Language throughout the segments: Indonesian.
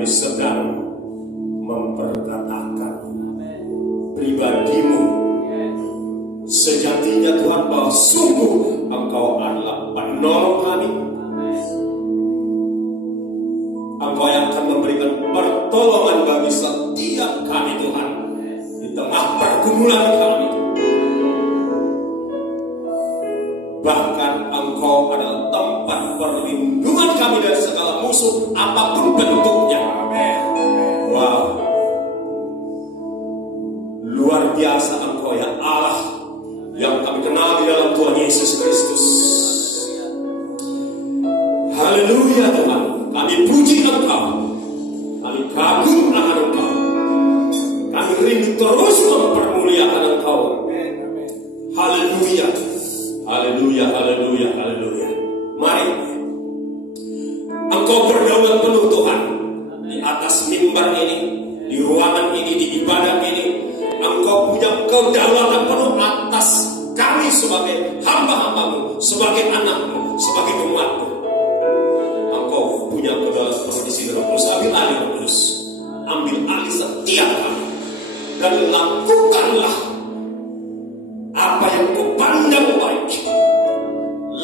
kami sedang memperkatakan pribadimu. Sejatinya Tuhan, bahwa sungguh Engkau adalah penolong kami. Engkau yang akan memberikan pertolongan bagi setiap kami, Tuhan, di tengah pergumulan kami. Bahkan Engkau adalah tempat perlindungan kami dari segala musuh apapun bentuknya. Wow, luar biasa Engkau ya Allah yang kami kenal di dalam Tuhan Yesus Kristus. Haleluya Tuhan, kami puji Engkau, kami kagum akan Engkau, kami rindu terus mempermuliakan Engkau. Haleluya, haleluya, haleluya, haleluya. Mari Engkau berdaulat penuh Tuhan di atas mimbar ini, di ruangan ini, di ibadah ini. Engkau punya kedaulatan penuh atas kami sebagai hamba-hambamu, sebagai anakmu, sebagai umatmu. Engkau punya kedaulatan penuh di sini. Roh Kudus, ambil alih Roh Kudus, ambil alih setiap kami, dan lakukanlah apa yang Kau pandang baik.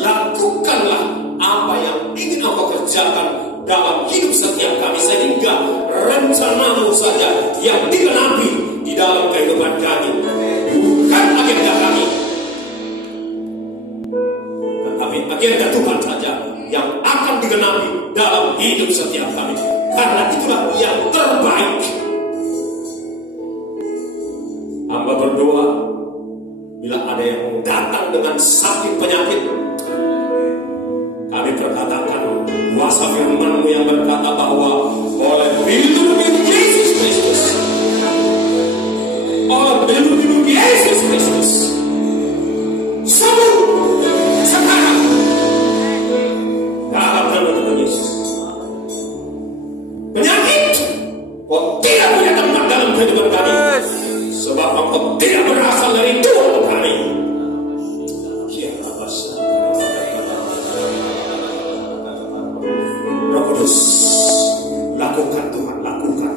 Lakukanlah apa yang ingin Engkau kerjakan dalam hidup setiap kami, sehingga rencana-Mu saja yang digenapi di dalam kehidupan kami, bukan agenda kami, tetapi agenda Tuhan saja yang akan digenapi dalam hidup setiap kami, karena itulah yang terbaik. Hamba berdoa, bila ada yang datang dengan sakit penyakit, kami berkatakan kuasa firman-Mu yang berkata bahwa oleh pelindung Yesus Kristus, oleh pelindung Yesus Kristus, sembuh sekarang dalam nama Tuhan Yesus. Penyakit Kau tidak punya tempat dalam kehidupan kami, sebab Engkau tidak berasal dari Tuhan kami. Roh Kudus, lakukan Tuhan, lakukan.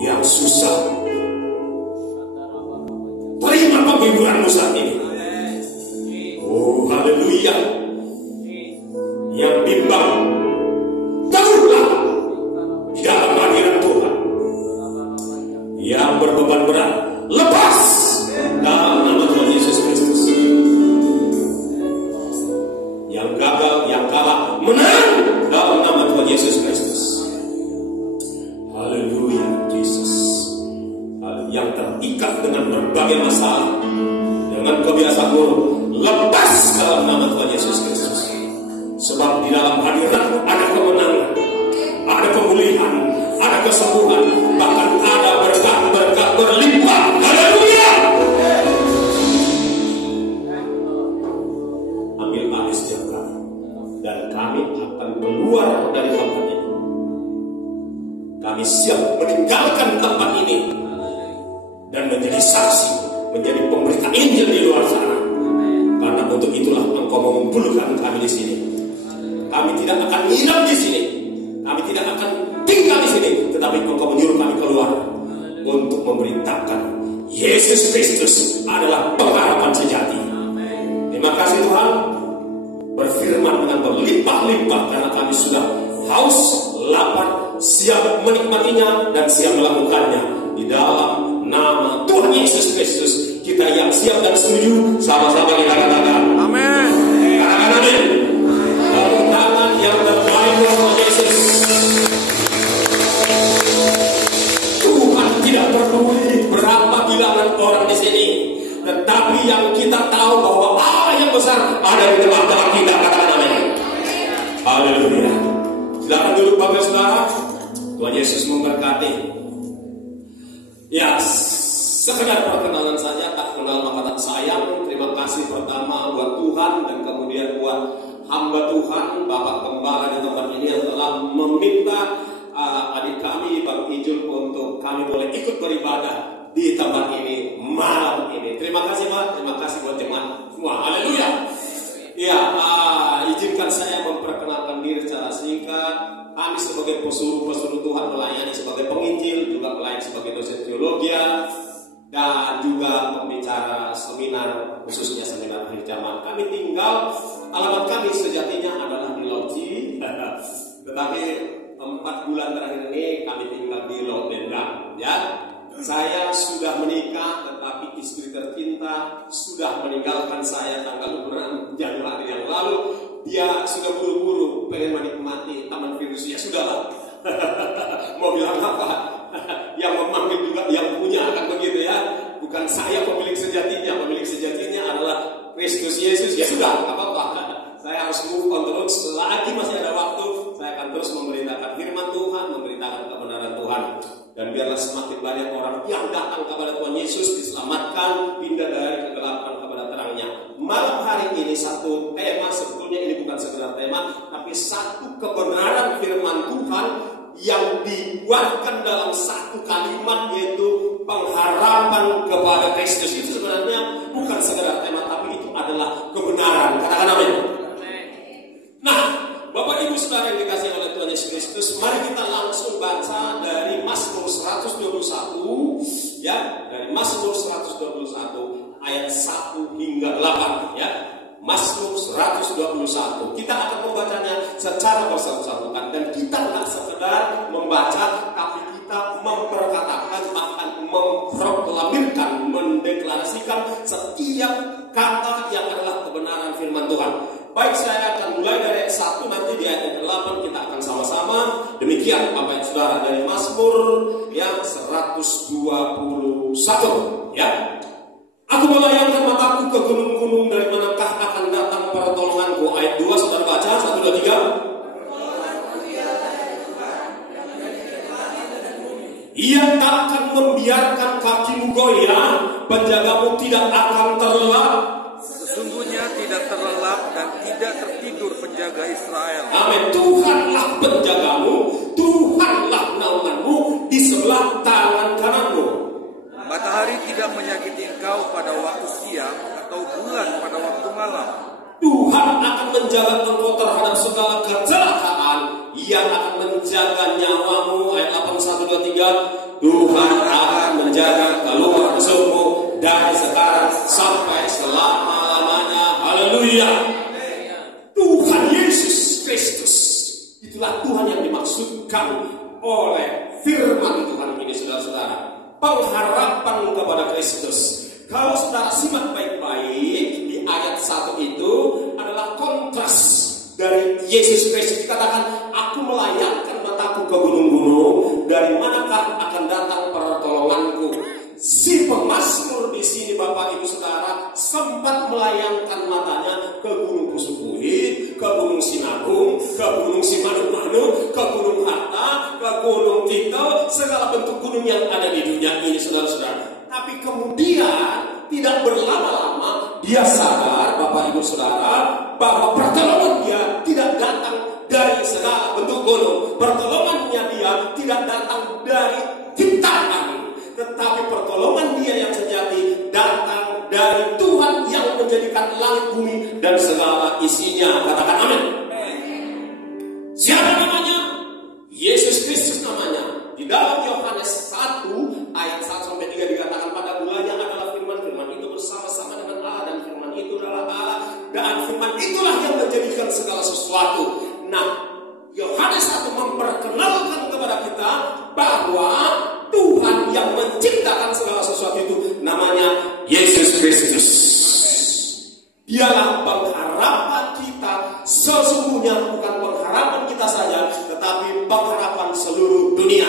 Yang susah, terima penghiburan-Mu saat ini. Oh haleluya. Yang bimbang, teguhlah di dalam hadirat Tuhan. Yang berbeban berat, lepas dalam nama Tuhan Yesus Kristus. Yang gagal, yang kalah, menang dalam nama Tuhan Yesus Kristus. Haleluya Yesus. Yang terikat dengan berbagai masalah, dengan kebiasaan buruk, lepas dalam nama Tuhan Yesus Kristus. Sebab di dalam hadirat ada kemenangan, ada pemulihan, ada kesembuhan, bahkan ada berkat-berkat berlimpah. Haleluya. Ambil alih setiap kami, dan kami akan keluar dari tempat ini. Kami siap meninggalkan tempat ini dan menjadi saksi, menjadi pemberita Injil di luar sana. Karena untuk itulah Engkau mengumpulkan kami di sini. Kami tidak akan hilang di sini, kami tidak akan tinggal di sini, tetapi Engkau menyuruh kami keluar untuk memberitakan Yesus Kristus adalah pengharapan sejati. Terima kasih Tuhan, berfirman dengan berlimpah-limpah, karena kami sudah haus, lapar, siap menikmatinya dan siap melakukannya. Di dalam nama Tuhan Yesus Kristus, kita yang siap dan setuju, sama-sama kita katakan amin. Katakan amin. Dalam tangan yang terbaik Tuhan Yesus. Tuhan tidak peduli berapa bilangan orang di sini, tetapi yang kita tahu bahwa Allah yang besar ada di tengah-tengah kita. Katakan amin. Haleluya. Silakan duduk Bapak Saudara. Tuhan Yesus memberkati. Ya, sekedar perkenalan saja, tak kenal maka tak sayang. Terima kasih pertama buat Tuhan, dan kemudian buat hamba Tuhan, Bapak Gembala di tempat ini yang telah meminta adik kami, Bang Ijul, untuk kami boleh ikut beribadah di tempat ini malam ini. Terima kasih Pak, terima kasih buat jemaat semua. Haleluya. Ya, izinkan saya memperkenalkan diri secara singkat. dan juga pembicara seminar, khususnya seminar akhir zaman. Kami tinggal, alamat kami sejatinya adalah di Loji, tetapi 4 bulan terakhir ini kami tinggal di Lodendang. Ya, saya sudah menikah, tetapi istri tercinta sudah meninggalkan saya tanggal 6 Januari yang lalu. Dia sudah buru-buru pengen menikmati taman virus. Ya sudahlah. Mau bilang apa? Yang memanggil juga yang punya, kan begitu ya. Bukan saya pemilik sejatinya adalah Kristus Yesus. Ya sudah, nggak apa-apa. Saya harus move on terus. Selagi masih ada waktu, saya akan terus memberitakan firman Tuhan, memberitakan kebenaran Tuhan. Dan biarlah semakin banyak orang yang datang kepada Tuhan Yesus diselamatkan, pindah dari kegelapan kepada terangnya. Malam hari ini satu tema, sebetulnya ini bukan sekedar tema, tapi satu kebenaran firman Tuhan yang dikuatkan dalam satu kalimat, yaitu pengharapan kepada Kristus. Itu sebenarnya bukan sekedar tema, tapi itu adalah kebenaran. Katakan amin. Nah, Bapak Ibu Saudara yang dikasihi oleh Tuhan Yesus Kristus, mari kita langsung baca dari Mazmur 121, ya, dari Mazmur 121 ayat 1 hingga 8, ya. Mazmur 121. Kita akan membacanya secara bersatu-satukan, dan kita tidak sekedar membaca, tapi kita memperkatakan, bahkan memproklamirkan, mendeklarasikan setiap kata yang adalah kebenaran firman Tuhan. Baik, saya akan mulai dari ayat 1, nanti di ayat 8 kita akan sama-sama. Demikian Bapak Ibu Saudara dari Mazmur yang 121, ya. Aku melayangkan mataku ke gunung-gunung, dari manakah akan datang pertolonganku. Ayat 2 saudara baca, 1, 2, 3. Ia tak akan membiarkan kakimu goyah, penjagamu tidak akan terlelap. Sesungguhnya tidak terlelap dan tidak tertidur penjaga Israel. Amin. Tuhanlah penjagamu, Tuhanlah naunganmu di sebelah tangan kananmu. Matahari tidak menyakiti engkau pada waktu siang, atau bulan pada waktu malam. Tuhan akan menjaga engkau terhadap segala kecelakaan. Ia akan menjaga nyawamu. Ayat 8, 1, 2, 3. Tuhan akan menjaga keluar masukmu dari sekarang sampai selama-lamanya. Haleluya. Tuhan Yesus Kristus, itulah Tuhan yang dimaksudkan oleh firman Tuhan ini, saudara-saudara. Pengharapan kepada Kristus. Kalau saudara simak baik-baik, di ayat 1 itu adalah kontras dari Yesus Kristus. Dikatakan, aku melayangkan mataku ke gunung-gunung, dari manakah akan datang pertolonganku. Si pemazmur di sini, Bapak Ibu Saudara, sempat melayangkan matanya ke gunung Pusukuit, ke gunung Sinagung, ke gunung Simanu-Manu, ke gunung Hatta, ke gunung Tito, segala bentuk gunung yang ada di dunia ini, saudara-saudara. Tapi kemudian tidak berlama-lama dia sadar, Bapak Ibu Saudara, bahwa pertolongan dia tidak datang dari segala bentuk gunung. Pertolongannya dia tidak datang dari ciptaan, tetapi pertolongan dia yang sejati datang dari Tuhan yang menjadikan langit bumi dan segala isinya. Katakan amin. Siapa namanya? Yesus Kristus namanya. Di dalam Yohanes 1 ayat 1-3 dikatakan, pada mulanya adalah firman, firman itu bersama-sama dengan Allah, dan firman itu adalah Allah, dan firman itulah yang menjadikan segala sesuatu. Nah, Yohanes 1 memperkenalkan kepada kita bahwa Tuhan yang menciptakan segala sesuatu itu namanya Yesus Kristus. Dialah pengharapan kita. Sesungguhnya bukan pengharapan kita saja, tetapi pengharapan seluruh dunia.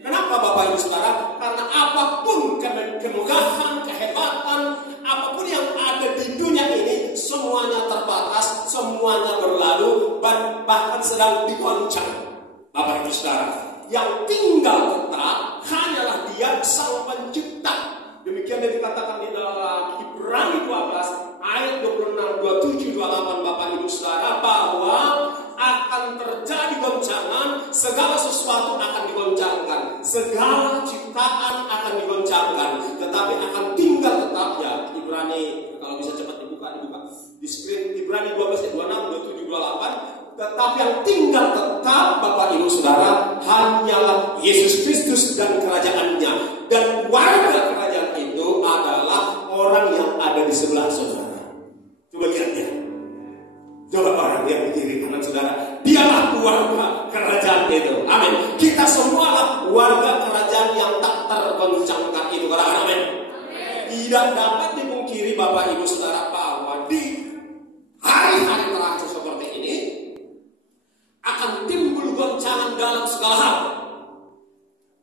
Kenapa Bapak Ibu Saudara? Karena apapun kemegahan, kehebatan, apapun yang ada di dunia ini, semuanya terbatas, semuanya berlalu, bahkan sedang digoncang. Bapak Ibu Saudara, yang tinggal tetap hanyalah Dia Sang Pencipta. Demikian yang dikatakan di dalam Ibrani 12 ayat 26, 27, 28, Bapak Ibu Saudara, bahwa akan terjadi goncangan, segala sesuatu akan digoncangkan, segala ciptaan akan digoncangkan, tetapi akan tinggal tetap, ya. Ibrani, kalau bisa cepat dibuka di screen, Ibrani 12 ayat 26, 27, 28. Tetapi yang tinggal tetap, Bapak Ibu Saudara, hanyalah Yesus Kristus dan kerajaannya, dan warga kerajaan yang di kiri kanan saudara, dialah warga kerajaan itu. Amin. Kita semualah warga kerajaan yang tak tergoncangkan itu. Katakan amin. Tidak dapat dipungkiri Bapak Ibu Saudara bahwa di hari-hari terakhir seperti ini akan timbul goncangan dalam segala hal.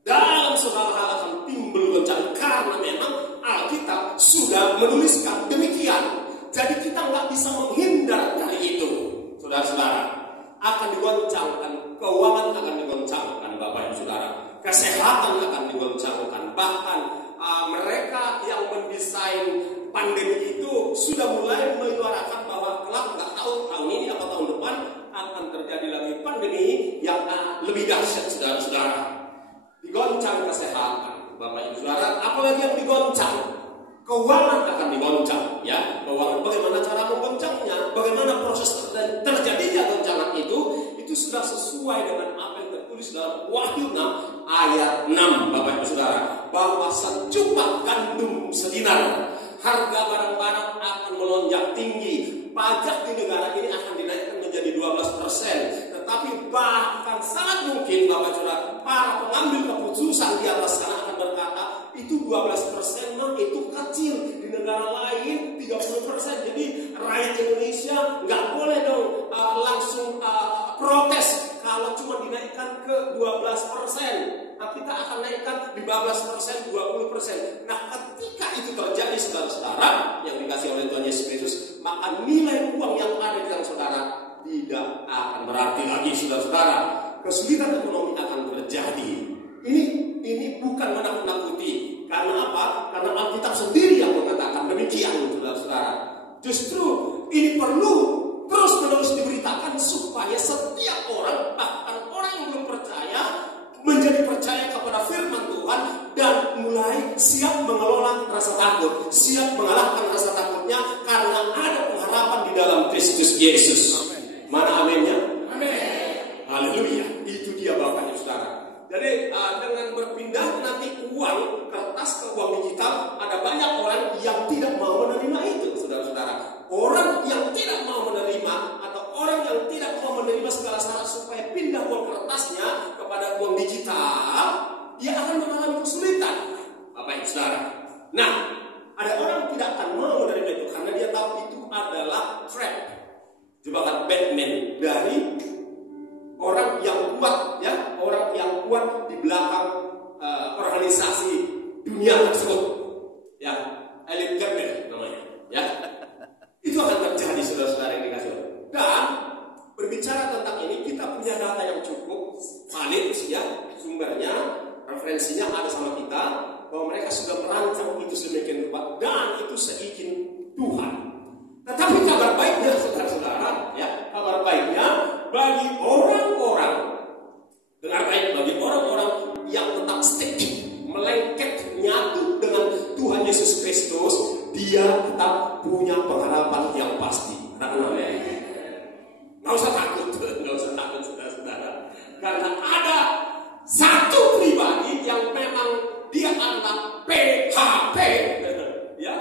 Dalam segala hal akan timbul goncangan karena memang Alkitab sudah menuliskan demikian. Jadi kita nggak bisa menghindar dari itu, saudara-saudara. Akan digoncangkan, keuangan akan digoncangkan, Bapak Ibu Saudara. Kesehatan akan digoncangkan. Bahkan mereka yang mendesain pandemi itu sudah mulai menyuarakan bahwa kelak nggak tahu tahun ini atau tahun depan akan terjadi lagi pandemi yang lebih dahsyat, saudara-saudara. Digoncang kesehatan, Bapak Ibu Saudara. Apalagi yang digoncang? Keuangan akan digoncang, ya. Keuangan bagaimana cara menggoncangnya? Bagaimana proses terjadinya goncangan itu sudah sesuai dengan apa yang tertulis dalam Wahyu 6 ayat 6, Bapak Ibu Saudara, bahwa sejupak gandum sedinar, harga barang-barang akan melonjak tinggi, pajak di negara ini akan dinaikkan menjadi 12%. Tetapi bahkan sangat mungkin Bapak Ibu Saudara, para pengambil keputusan di atas sana akan berkata, itu 12% mah itu kecil, di negara lain 30%. Jadi rakyat Indonesia nggak boleh dong langsung protes kalau cuma dinaikkan ke 12%. Nah, kita akan naikkan 15%, 20%. Nah, ketika itu terjadi, saudara-saudara yang dikasih oleh Tuhan Yesus Kristus, maka nilai uang yang ada di tangan saudara tidak akan berarti lagi, saudara-saudara. Kesulitan ekonomi akan terjadi. Ini bukan menakut-nakuti. Karena apa? Karena Alkitab sendiri yang mengatakan demikian, saudara-saudara. Justru ini perlu terus-menerus diberitakan supaya setiap orang, bahkan orang yang belum percaya, menjadi percaya kepada firman Tuhan dan mulai siap mengelola rasa takut, siap mengalahkan rasa takutnya karena ada pengharapan di dalam Kristus Yesus. Amen. Mana aminnya? Amin. Haleluya. Itu dia Bapak Ibu Saudara. Jadi dengan berpindah nanti uang kertas ke uang digital, ada banyak orang yang tidak mau menerima itu, saudara-saudara. Orang yang tidak mau menerima atau orang yang tidak mau menerima segala syarat supaya pindah uang kertasnya kepada uang digital, dia akan mengalami kesulitan, Bapak Ibu Saudara. Nah, ada orang tidak akan mau menerima itu karena dia tahu itu adalah trap, jebakan Batman dari orang yang kuat, ya, orang yang kuat di belakang organisasi dunia tersebut, ya, elit gembel namanya, ya. Itu akan terjadi, saudara-saudara yang dikasih. Dan berbicara tentang ini, kita punya data yang cukup valid, ya, sumbernya, referensinya ada sama kita, bahwa mereka sudah merancang itu sedemikian rupa dan itu seizin Tuhan. Tetapi kabar baiknya, saudara-saudara, ya, kabar baiknya bagi orang-orang, dengar baik, bagi orang-orang yang tetap stick, melengket, nyatu dengan Tuhan Yesus Kristus, dia tetap punya pengharapan yang pasti. Nggak usah takut, saudara-saudara, karena ada satu pribadi yang memang dia adalah PHP, ya,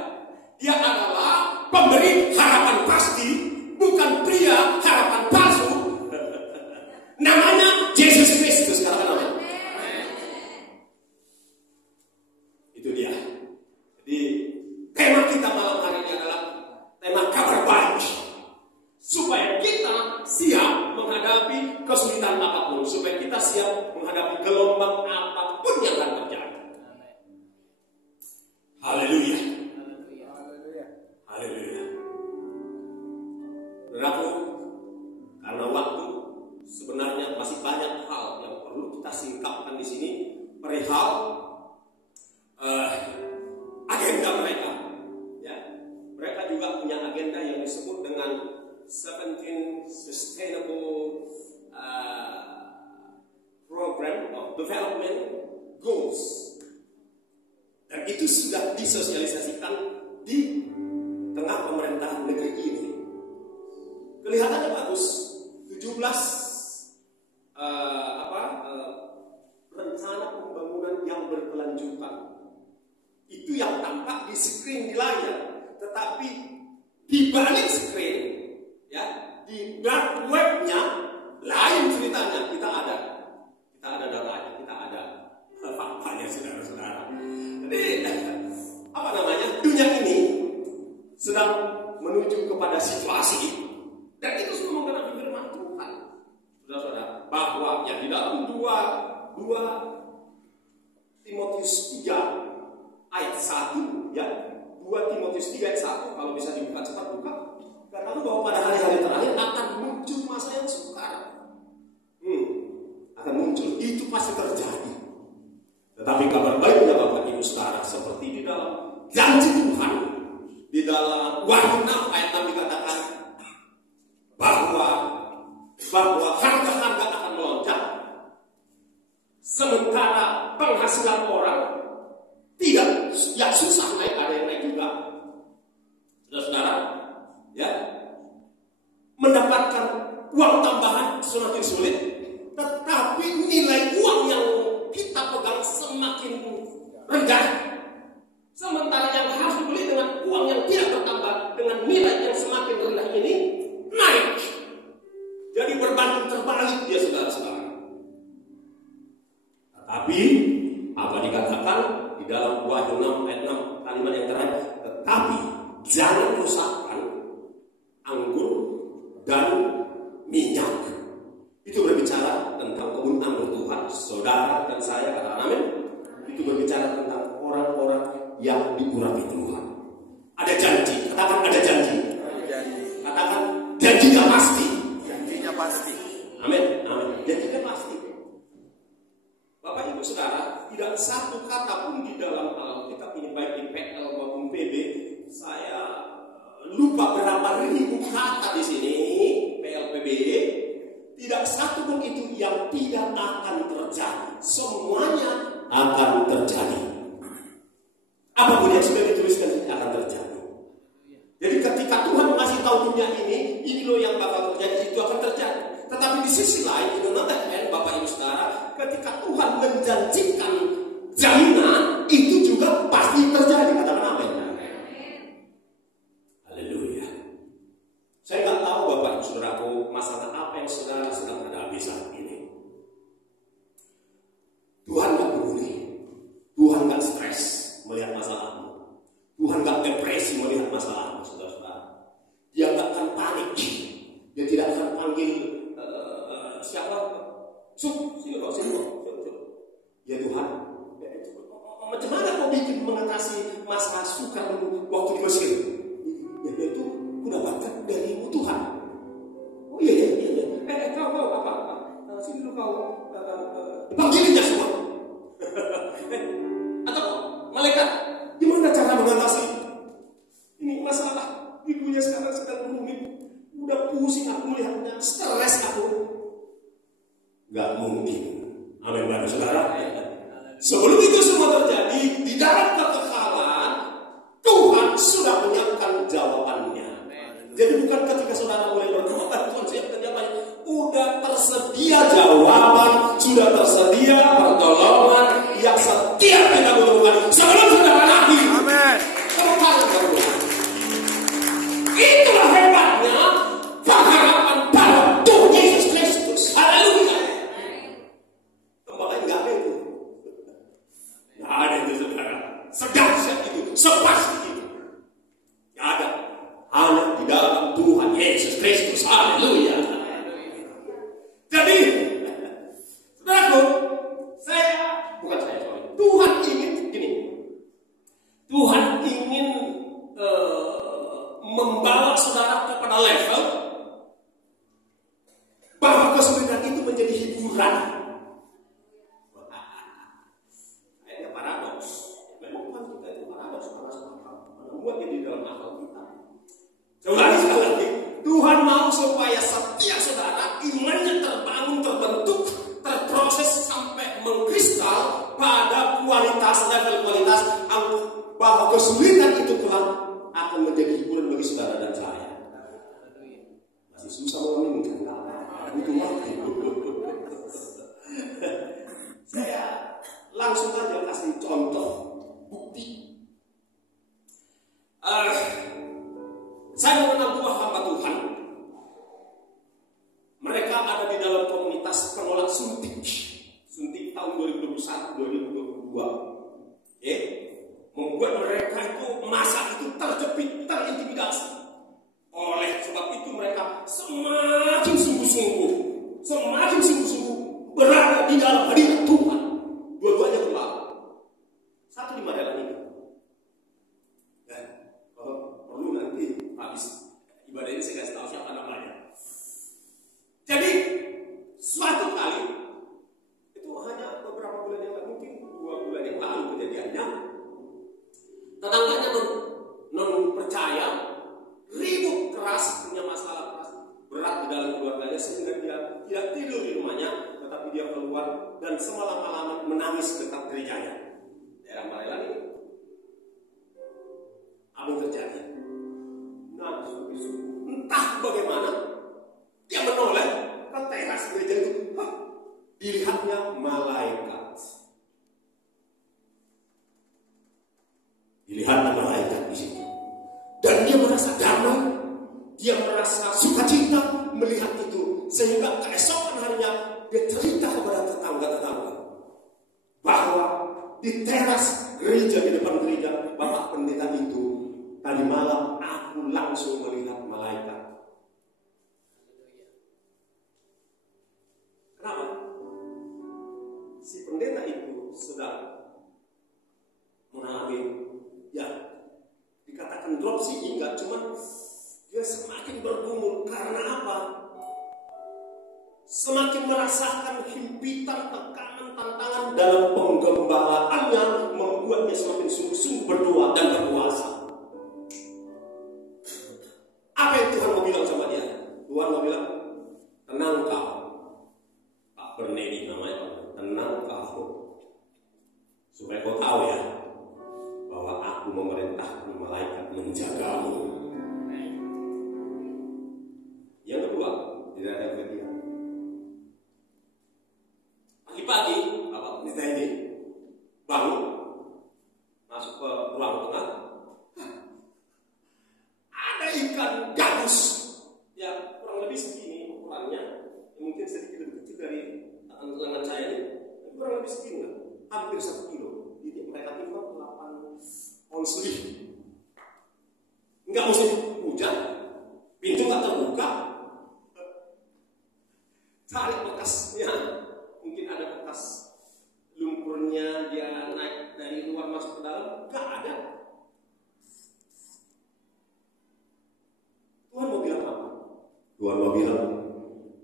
dia adalah pemberi harapan pasti, bukan pria harapan palsu. Namanya Yesus Kristus, katakan amin. Itu dia. Jadi tema kita malam hari ini adalah tema kabar baik, supaya kita siap menghadapi kesulitan apapun, supaya kita siap menghadapi gelombang apapun yang akan terjadi. Haleluya. Haleluya. Saudaraku, karena waktu sebenarnya masih banyak hal yang perlu kita singkapkan di sini perihal agenda mereka. Ya, mereka juga punya agenda yang disebut dengan 17 Sustainable Program of Development Goals. Dan itu sudah disosialisasikan di tengah pemerintahan negeri ini. Kelihatannya bagus. 17 rencana pembangunan yang berkelanjutan. Itu yang tampak di screen di layar. Tetapi di balik screen, ya, di di dark webnya lain ceritanya. Kita ada datanya, kita ada faktanya, saudara-saudara. Jadi apa namanya, dunia ini sedang menuju kepada situasi, dan itu semua menggunakan firman Tuhan, saudara-saudara, bahwa yang di dalam 2 Timotius 3 ayat 1, ya, 2 Timotius 3 ayat 1, kalau bisa dibuka cepat buka. Katakan bahwa pada hari-hari terakhir akan muncul masa yang sukar. Akan muncul, itu pasti terjadi. Tetapi kabar baiknya Bapak Ibu Saudara, seperti di dalam janji Tuhan, di dalam Wahyu 6 ayat 6 dikatakan bahwa harga-harga akan melonjak, sementara penghasilan orang tidak, ya susah naik, ada yang naik juga. Saudara-saudara, ya, mendapatkan uang tambahan semakin sulit, tetapi nilai uang yang kita pegang semakin rendah. Sementara yang harus dibeli dengan uang yang tidak bertambah, dengan nilai yang semakin rendah ini naik. Jadi berbanding terbalik dia, saudara-saudara. Tetapi apa dikatakan di dalam Wahyu 6 ayat 6 kalimat yang terakhir, tetapi jangan rusakkan anggur dan minyak. Itu berbicara tentang kebun anggur Tuhan. Saudara dan saya, katakan amin. Itu berbicara tentang orang-orang yang diurapi Tuhan. Ada janji, katakan ada janji. Katakan janjinya pasti. Janjinya pasti. Amin, amin. Janjinya pasti. Bapak Ibu Saudara, tidak satu kata pun di dalam Alkitab ini, baik di PL maupun PB, saya lupa berapa ribu kata di sini, PLPB, tidak satu pun itu yang tidak akan terjadi. Semuanya akan terjadi. Apapun yang sudah dituliskan ini akan terjadi. Jadi ketika Tuhan mengasih tahu dunia ini loh yang bakal terjadi, itu akan terjadi. Tetapi di sisi lain, di another hand, Bapak Ibu Saudara, ketika Tuhan menjanjikan jaminan, itu juga pasti terjadi. Katakan amin. Haleluya. Saya nggak tahu Bapak Ibu Saudaraku, masalah apa yang saudara sedang hadapi saat ini. Tuhan nggak peduli, Tuhan nggak stres melihat masalahmu, Tuhan nggak depresi melihat masalahmu, saudara-saudara. Dia nggak akan panik, dia tidak akan panggil siapa, ya Tuhan, macam mana kau bikin mengatasi masalah sukar waktu di Mesir? Ya itu ku dapatkan darimu Tuhan. Oh iya. Kau apa? Sini dulu kau panggilin dia semua. Atau malaikat, gimana cara mengatasi ini masalah di dunia sekarang sedang rumit? Udah pusing aku melihatnya, stres aku. Gak mungkin. Amin, Bapak Saudara. Sebelum itu semua terjadi, di dalam kekekalan Tuhan sudah menyiapkan jawabannya. Jadi bukan ketika saudara mulai berdoa, Tuhan siapkan jawabannya. Udah tersedia jawaban, sudah tersedia pertolongan yang setiap kita butuhkan sebelum saudara lahir. Amin. Itulah hebatnya pengharapan pada Tuhan Yesus Kristus. Haleluya. Kembali nggak ada itu. Nggak ada itu, saudara. Sedahsyat itu, sepasti itu. Nggak ada. Hanya di dalam Tuhan Yesus Kristus. Haleluya. Jadi, saudaraku, Tuhan ingin gini. Tuhan ingin membawa saudara kepada level bahwa kesulitan itu menjadi hiburan. Kayaknya paradoks. Memang Tuhan kita itu paradoks, buatnya di dalam akal kita. Sekali lagi, Tuhan mau supaya setiap saudara imannya terbangun, terbentuk, terproses sampai mengkristal pada kualitas, level kualitas bahwa kesulitan itu kelak akan menjadi hiburan bagi saudara dan saya. Masih susah menginginkan, butuh waktu. Saya langsung aja kasih contoh bukti. Saya mengenal dua hamba Tuhan dan semalam-malaman menangis dekat gerejanya. Daerah Malayland ini. Apa yang terjadi? Nah, entah bagaimana dia menoleh ke teras gereja itu. Dilihatnya malaikat. Dilihatnya malaikat di situ. Dan dia merasa damai. Dia merasa sukacita melihat itu. Sehingga keesokan harinya dia cerita kepada tetangga-tetangga bahwa di teras gereja, di depan gereja Bapak Pendeta itu, tadi malam aku langsung melihat malaikat. Kenapa? Si pendeta itu sedang mengalami, ya, dikatakan drop sih enggak, cuman dia semakin bergumul. Karena apa? Semakin merasakan himpitan, tekanan, tantangan dalam penggembalaannya, membuatnya semakin sungguh-sungguh berdoa dan berpuasa. Apa yang Tuhan mau bilang sama dia? Tuhan mau bilang, tenang kau. Pak Bernedi namanya, tenang kau. Supaya kau tahu ya, bahwa aku memerintahkan malaikat menjagamu. Yang kedua, tidak ada kelebihan. Pagi-pagi, Bapak Pendeta ini bangun, masuk ke ruang tengah. Ada ikan gabus, ya kurang lebih segini ukurannya, mungkin sedikit lebih kecil dari tangan saya ini, kurang lebih segini lah, hampir 1 kilo. Jadi mereka timbang 8 ons lebih. Enggak musim hujan, pintu nggak terbuka, cari bekasnya, mungkin ada bekas lumpurnya, dia naik dari luar masuk ke dalam, nggak ada. Tuhan mau bilang apa? Tuhan mau bilang,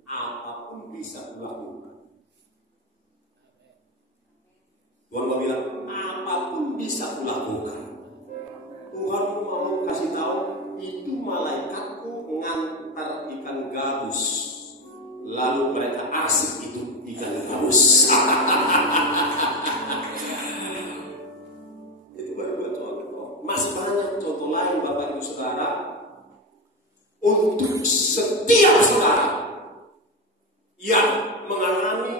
apapun bisa dilakukan. Tuhan mau bilang, apapun bisa dilakukan. Tuhan mau kasih tahu, itu malaikatku ngantar ikan gabus. Lalu mereka asik itu ikan gabus. Itu baru 2 contoh. Masih banyak contoh lain Bapak Ibu Saudara. Untuk setiap saudara yang mengalami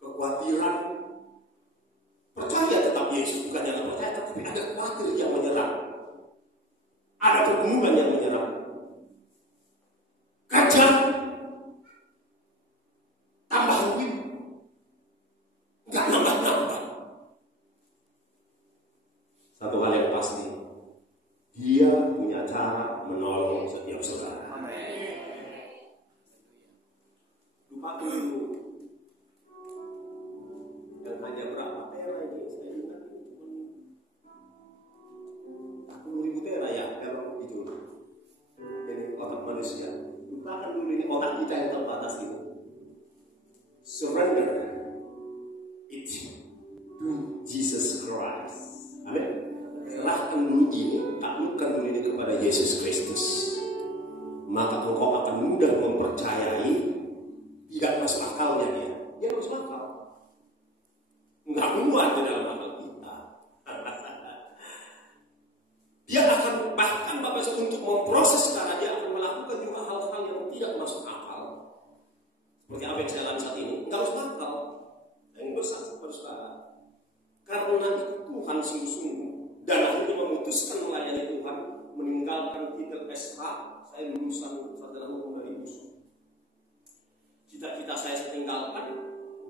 kekhawatiran, percaya tetap Yesus, bukan yang percaya, tapi ada khawatir yang menyerang, ada pergumulan yang menyerang, kerja tambah duit nggak nambah. Satu hal yang pasti, dia punya cara menolong setiap saudara. Lupa dulu dan hanya berapa tera ini saya ingat, 40.000 tera ya kalau itu. Ini otak manusia. Lupakan dulu ini otak kita yang terbatas itu. Surrender it to Jesus Christ. Amin. Serahkan dulu ini, taklukkan dulu ini kepada Yesus Kristus. Maka engkau akan mudah mempercayai. Tidak masuk akalnya dia. Dia masuk akal. Enggak muat di dalam akal kita. Dia akan bahkan Bapak Ibu untuk memproses karena dia akan melakukan juga hal-hal yang tidak masuk akal. Seperti apa yang saya alami saat ini, enggak masuk akal. Yang bersaksi kepada saudara. Karena itu Tuhan sungguh-sungguh dan akhirnya memutuskan melayani Tuhan, meninggalkan titel SH. Saya lulusan sarjana hukum dari USU. Cita-cita saya tinggalkan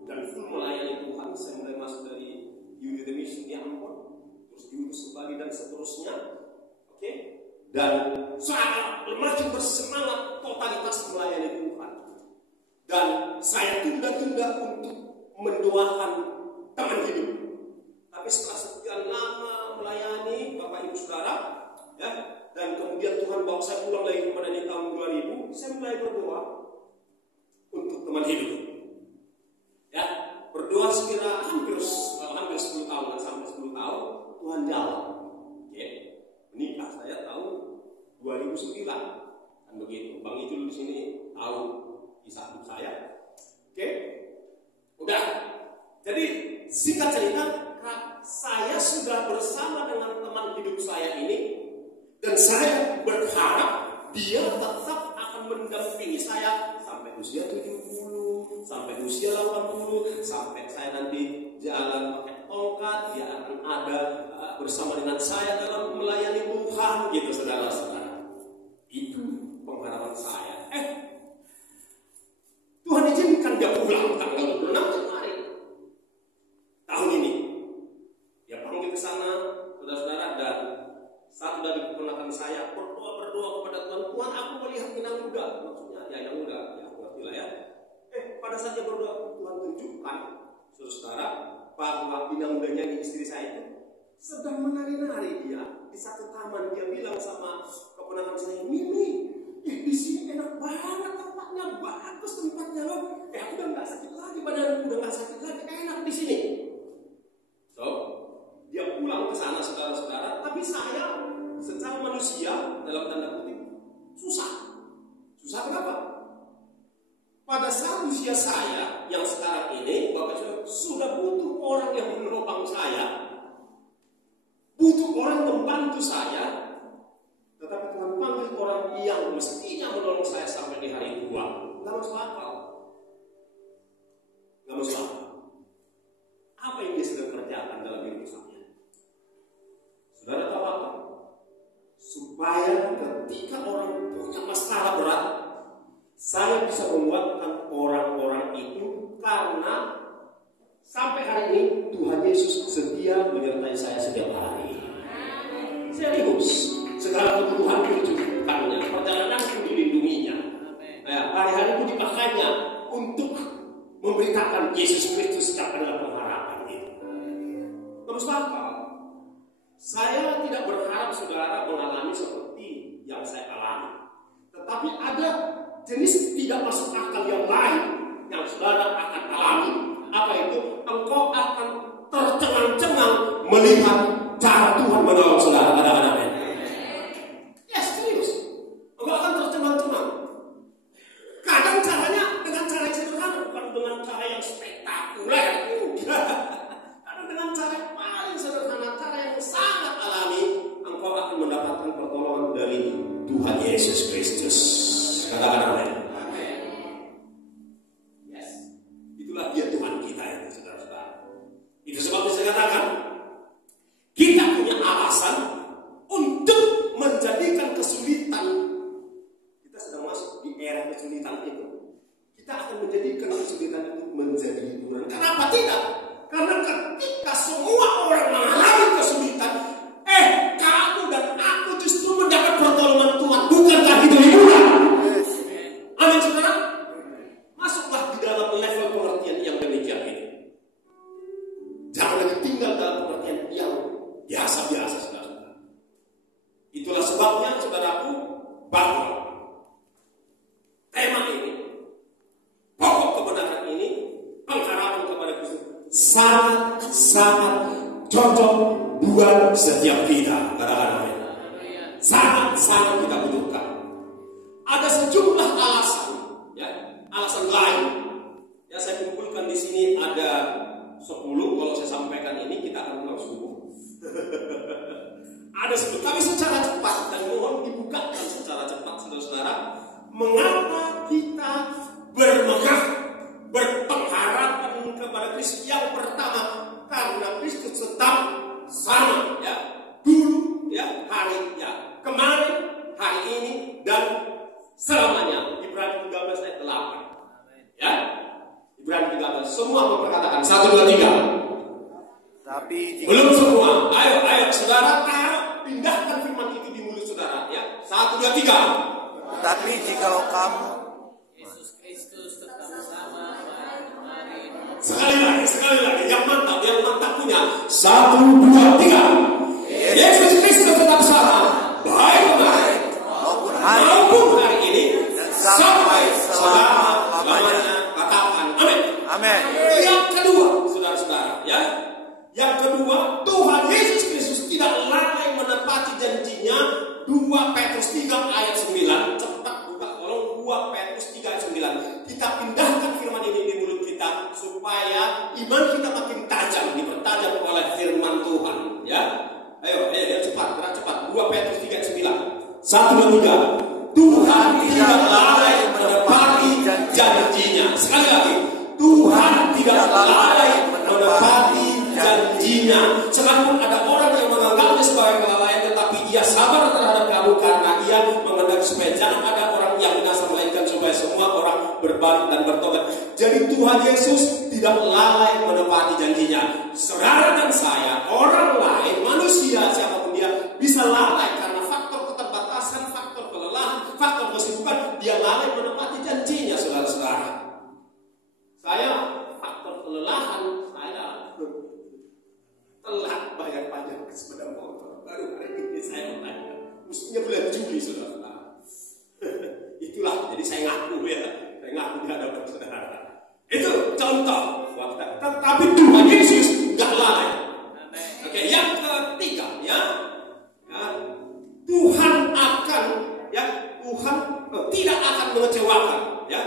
dan full melayani Tuhan. Saya mulai masuk dari Unit Mission di Ambon, terus diutus kembali dan seterusnya. Oke? Dan saya makin bersemangat totalitas melayani Tuhan. Dan saya tunda-tunda untuk mendoakan teman hidup. Tapi setelah sekian lama melayani Bapak Ibu Saudara, ya, dan kemudian Tuhan bawa saya pulang lagi kepada di tahun 2000, saya mulai berdoa untuk teman hidup. Ya, berdoa sekira hampir 10 tahun, sampai 10 tahun, Tuhan jawab. Ya, menikah saya tahun 2009, kan begitu. Bang Ijul di sini tahu kisah hidup saya. Udah. Jadi singkat cerita, saya sudah bersama dengan teman hidup saya ini, dan saya berharap dia tetap akan mendampingi saya sampai usia 70, sampai usia 80, sampai saya nanti jalan pakai tongkat, dia akan ada bersama dengan saya dalam melayani Tuhan, gitu saudara-saudara. Itu pengharapan saya. Tuhan izinkan dia pulang tanggal 26 Januari tahun ini. Dia panggil ke sana, saudara-saudara, dan satu dari keponakan saya berdoa kepada Tuhan. Tuhan, aku melihat Minang muda, maksudnya ya yang muda, ya aku ngerti lah ya. Pada saat dia berdoa, Tuhan tunjukkan, saudara, bahwa Minang mudanya ini istri saya itu sedang menari-nari dia di satu taman. Dia bilang sama keponakan saya, Mimi, di sini enak banget tempatnya, bagus tempatnya loh. Aku udah nggak sakit lagi, badanku udah nggak sakit lagi, enak di sini. So, dia pulang ke sana saudara-saudara, tapi saya secara manusia dalam tanda kutip susah. Susah kenapa? Pada saat usia saya yang sekarang ini, Bapak Saudara, sudah butuh orang yang menopang saya, butuh orang membantu saya, tetapi Tuhan panggil orang yang mestinya menolong saya sampai di hari tua. Nggak masuk akal. Nggak masuk akal. Apa yang dia sedang kerjakan dalam hidup saya? Saudara tahu apa? Supaya ketika orang punya masalah berat, saya bisa menguatkan orang-orang itu, karena sampai hari ini Tuhan Yesus setia menyertai saya setiap hari. Serius, segala kebutuhan dicukupkannya, perjalananku dilindunginya, hari-hariku dipakainya untuk memberitakan Yesus Kristus adalah pengharapan itu. Terus apa? Saya tidak berharap saudara mengalami seperti yang saya alami, tetapi ada jenis tidak masuk akal yang lain yang saudara akan alami. Apa itu? Engkau akan tercengang-cengang melihat cara Tuhan menolong saudara. Katakan amin. Ya serius, engkau akan tercengang-cengang. Kadang caranya dengan cara yang sederhana, bukan dengan cara yang spektakuler. Kadang dengan cara yang paling sederhana, cara yang sangat alami, engkau akan mendapatkan pertolongan dari Tuhan Yesus Kristus. Katakan amin. Yes. Itulah dia Tuhan kita itu, saudara-saudara. Itu sebabnya saya katakan, kita punya alasan untuk menjadikan kesulitan. Kita sedang masuk di era kesulitan itu. Kita akan menjadikan kesulitan itu menjadi hiburan. Kenapa tidak? Karena ketika semua orang mengalami kesulitan, kamu dan aku justru mendapat pertolongan Tuhan. Bukankah itu hiburan? Amin, saudara. Masuklah di dalam level pengertian yang demikian ini. Jangan lagi tinggal dalam pengertian yang biasa-biasa, saudara. Itulah sebabnya, saudaraku, bahwa tema ini, pokok kebenaran ini, pengharapan kepada Kristus, sangat-sangat cocok buat setiap kita. Katakan amin. Sangat-sangat kita butuhkan. Ada sejumlah alasan, ya, alasan lain. Ya, saya kumpulkan di sini ada 10. Kalau saya sampaikan ini kita akan pulang subuh. Ada 10, tapi secara cepat, dan mohon dibukakan secara cepat, saudara-saudara, mengapa kita berpengharapan kepada Kristus. Yang pertama, karena Kristus tetap sama, ya, dulu, ya, hari, ya, kemarin, hari ini, dan selamanya. Ibrani 13 ayat 8. Ya, Ibrani 13. Semua memperkatakan 1, 2, 3. Tapi belum semua. Ayo saudara, pindahkan firman itu di mulut saudara, ya. 1, 2, 3. Tapi jikalau kamu Yesus Kristus tetap sama kemarin. Sekali lagi, yang mantap punya. 1, 2, 3. Yesus Kristus tetap sama, baik kemarin maupun hari ini dan sampai selama-lamanya. Katakan amin. Amin. Yang kedua, saudara-saudara, ya. Yang kedua, Tuhan Yesus Kristus tidak lalai menepati janjinya. 2 Petrus 3 ayat 9. Cepat buka kolom 2 Petrus 3 ayat 9. Kita pindahkan firman ini di mulut kita. supaya iman kita makin tajam, dipertajam oleh firman Tuhan. Ya, ayo cepat, gerak cepat. 2 Petrus 3:9. 1, 2, 3. Tuhan tidak lalai menepati janjinya. Sekali lagi, Tuhan tidak lalai menepati janjinya. Sekalipun ada orang yang menganggapnya sebagai kelalaian, tetapi ia sabar terhadap kamu karena ia mengendaki supaya jangan ada orang yang binasa, melainkan supaya semua orang berbalik dan bertobat. Jadi Tuhan Yesus tidak lalai menepati janjinya. Saudara dan saya, orang lain, manusia siapapun dia, bisa lalai karena faktor keterbatasan, faktor kelelahan, faktor kesibukan. Dia lalai menepati janjinya, saudara-saudara. Saya faktor kelelahan, saya telat bayar pajak sepeda motor. Baru hari ini saya membayar. Mestinya bulan Juli, saudara. Itulah, jadi saya ngaku ya. Saya ngaku di hadapan saudara. Itu contoh. Tapi Tuhan Yesus nggak lalai. Oke, yang ketiga ya, Tuhan tidak akan mengecewakan, ya,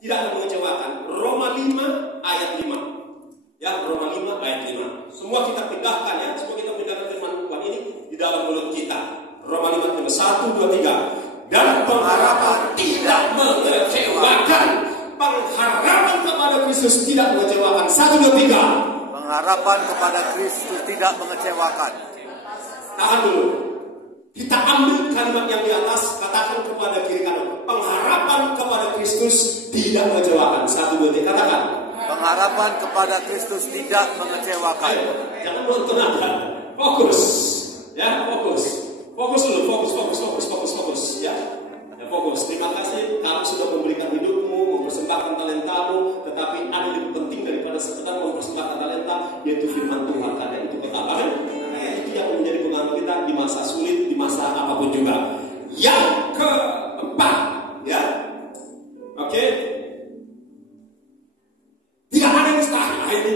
tidak akan mengecewakan. Roma 5 ayat 5. Ya, Roma 5 ayat 5. Semua kita pindahkan ya, semua kita pindahkan firman Tuhan ini di dalam mulut kita. Roma 5 ayat 1, 2, 3. Dan pengharapan tidak mengecewakan. Pengharapan kepada Kristus tidak mengecewakan. 1, 2, 3. Pengharapan kepada Kristus tidak mengecewakan. Tahan dulu. Kita ambil kalimat yang di atas, katakan kepada kiri kanan. Pengharapan kepada Kristus tidak mengecewakan. 1, 2, 3, katakan. Pengharapan kepada Kristus tidak mengecewakan. Ayo, jangan nonton aja. Fokus. Ya, fokus. Fokus dulu, fokus. Ya, fokus. Terima kasih kamu sudah memberikan hidupmu, mempersembahkan talentamu, tetapi ada yang lebih penting daripada sekedar mempersembahkan talenta, yaitu firman Tuhan. Karena itu ketabahan. Itu yang menjadi pegangan kita di masa sulit, di masa apapun juga. Yang keempat, ya, oke. Tidak ada yang mustahil. Ini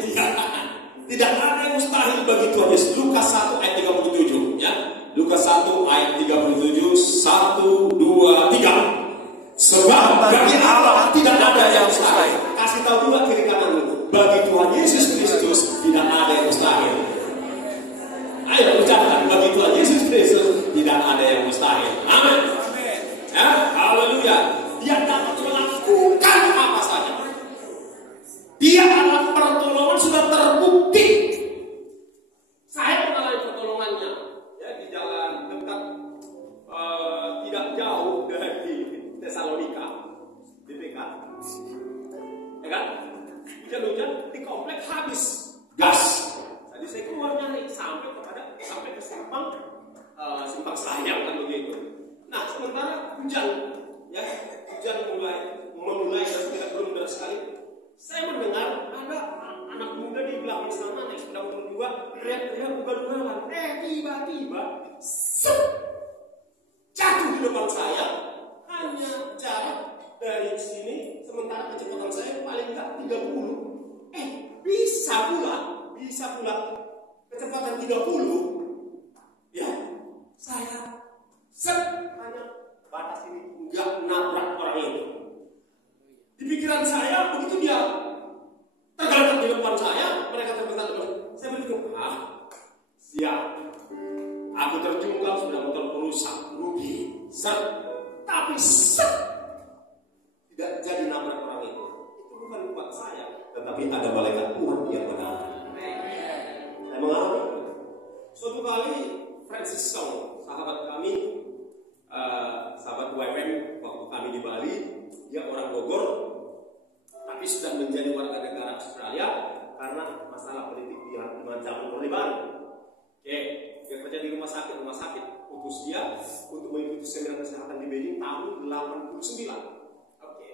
tidak ada yang mustahil bagi Tuhan Yesus. Lukas 1 ayat 37, ya. Lukas 1 ayat 37, 1, 2, 3. Sebab bagi Allah tidak ada yang mustahil. Kasih tahu juga kiri kananmu. Bagi Tuhan Yesus Kristus tidak ada yang mustahil. Ayo ucapkan, bagi Tuhan Yesus Kristus tidak ada yang mustahil. Amin. Ya, haleluya. Dia dapat melakukan apa saja. Dia adalah pertolongan sudah terbukti. Saya mengalami pertolongannya. Ya, di jalan dekat, tidak jauh dari Tesalonika, DPK. Ya kan? Hujan-hujan di komplek habis gas. Jadi saya keluar nyari sampai ke simpang sayang kan begitu. Nah, sementara hujan mulai dan belum deras sekali. Saya mendengar ada anak muda di belakang sana naik sepeda motor juga teriak-teriak ugal-ugalan. Tiba-tiba jatuh di depan saya, hanya jarak dari sini, sementara kecepatan saya paling tidak 30. Bisa pula kecepatan 30. Ya, saya hanya batas ini nggak nabrak orang itu. Di pikiran saya begitu dia tergeletak di depan saya, mereka terbentak. Saya berpikir, siap. Aku terjungkal, sudah motor rusak, rugi, tapi tidak jadi nabrak orang itu. Itu bukan kuat saya, tetapi ada malaikat Tuhan yang benar. Saya mengalami. Suatu kali Francis Song, sahabat kami, sahabat WMN waktu kami di Bali, dia orang Bogor, tapi sudah menjadi warga negara Australia karena masalah politik dia mengancam Orde Baru. Oke, dia kerja di rumah sakit utus dia untuk mengikuti seminar kesehatan di Beijing tahun 89. Oke,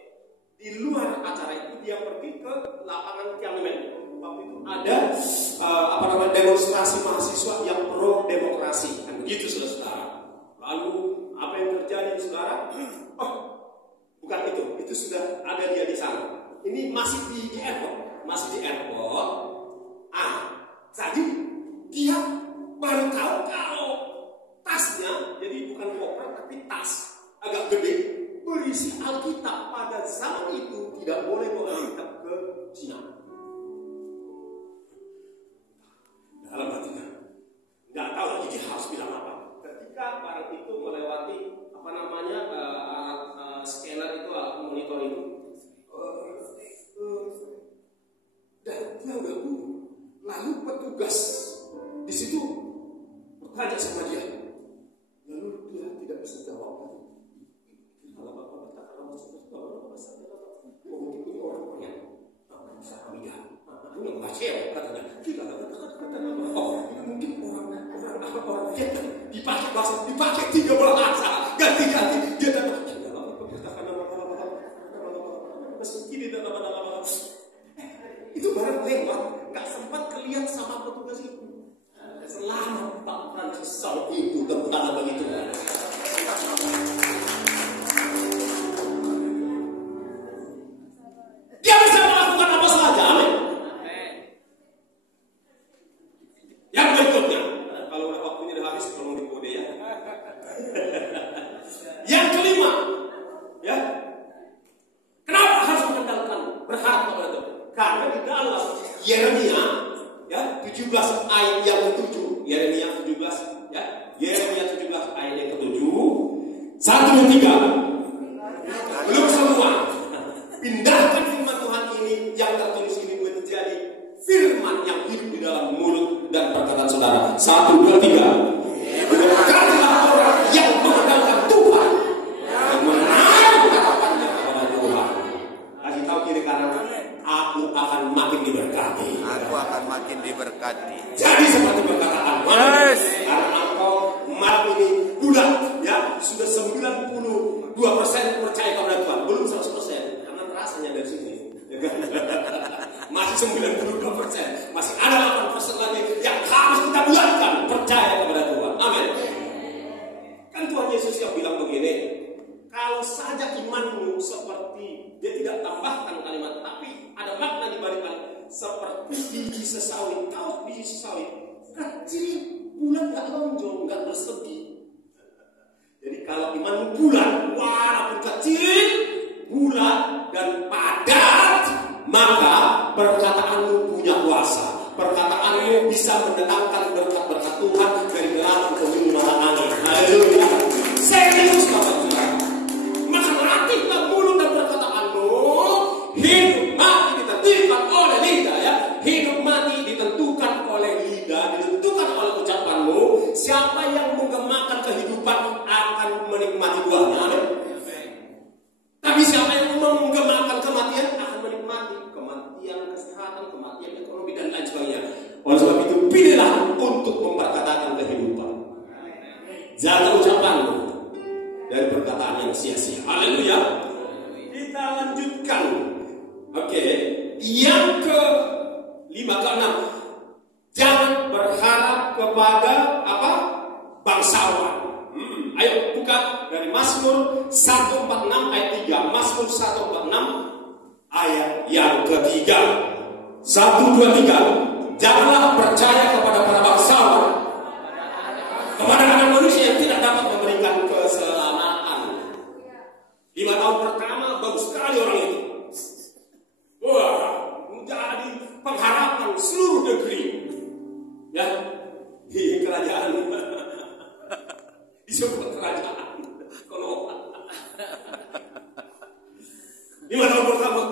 di luar acara itu dia pergi ke lapangan Tiananmen. Waktu itu ada demonstrasi mahasiswa yang pro demokrasi, kan begitu saudara. Lalu apa yang terjadi saudara? Bukan itu sudah ada dia di sana. Ini masih di airport, jadi dia baru tahu kalau tasnya, jadi bukan koper tapi tas agak gede berisi Alkitab. Pada zaman itu tidak boleh bawa Alkitab ke Cina. orang itu. Dan dia udah bunuh. Lalu petugas di situ bertanya sama dia. Lalu dia tidak bisa jawab. Mungkin ini orang-orangnya. Ini yang baca katanya. Mungkin orang Vietnam dipakai bahasa, dipakai 3 bahasa, ganti-ganti dia datang. Itu barang lewat, nggak sempat kelihatan sama petugas itu. Selama Pak Francis Saul itu tentang begitu. Dia bisa melakukan apa saja, amin. Yang berikutnya, kalau udah waktunya udah habis, tolong dikode ya. Yang kelima, ya, kenapa harus mengandalkan berharap kepada Tuhan? Karena di dalam Yeremia, ya, 17 ayat yang ke-7, Yeremia 17, ya, Yeremia 17 ayat yang ke-7, 1 dan 3, belum semua. Pindahkan firman Tuhan ini yang tertulis ini menjadi firman yang hidup di dalam mulut dan perkataan saudara. 1, 2, 3. Berkatilah orang yang mengandalkan Tuhan, yang menaruh harapannya kepada Tuhan. Kasih tahu kiri kanan, aku akan makin diberkati. Aku akan makin diberkati. Jadi seperti perkataan Matius, karena engkau malam ini bulat, ya, sudah 92% percaya kepada Tuhan, belum 100%. Karena rasanya dari sini, ya kan? Masih 92%, masih ada 8% lagi yang harus kita bulatkan percaya kepada Tuhan. Amin. Kan Tuhan Yesus yang bilang begini, kalau saja imanmu seperti, dia tidak tambahkan kalimat, tapi ada makna di balik seperti biji sesawit, kaos biji sesawit, kecil, bulat, nggak lonjong, nggak bersegi. Jadi kalau imanmu bulat, walaupun kecil, bulat dan padat, maka perkataanmu punya kuasa. Perkataanmu bisa mendatangkan berkat-berkat Tuhan dari dalam kemurahan angin. Haleluya. Serius Bapak-Bapak. Maka latihlah mulut dan perkataanmu. Hidup mati ditentukan oleh lidah, ya. Hidup mati ditentukan oleh lidah, ditentukan oleh ucapanmu. Siapa yang menggemakan kehidupan akan menikmati buahnya. Amin. Tapi siapa yang menggemakan kematian akan menikmati kematian kesehatan, kematian ekonomi dan lain sebagainya. Oleh sebab itu pilihlah untuk memperkatakan kehidupan. Jaga ucapanmu dari perkataan yang sia-sia. Haleluya. Kita lanjutkan. Oke. Yang ke-5, ke-6. Jangan berharap kepada apa? Bangsawan. Ayo buka dari Mazmur 146 ayat 3. Mazmur 146 ayat yang ketiga. 1, 2, 3. Janganlah percaya kepada para bangsawan, kepada anak manusia yang tidak dapat memberikan keselamatan. 5 tahun pertama bagus sekali orang itu. Wah, menjadi pengharapan seluruh negeri. Ya, di kerajaan. Di sebuah kerajaan. Kalau 5 tahun pertama,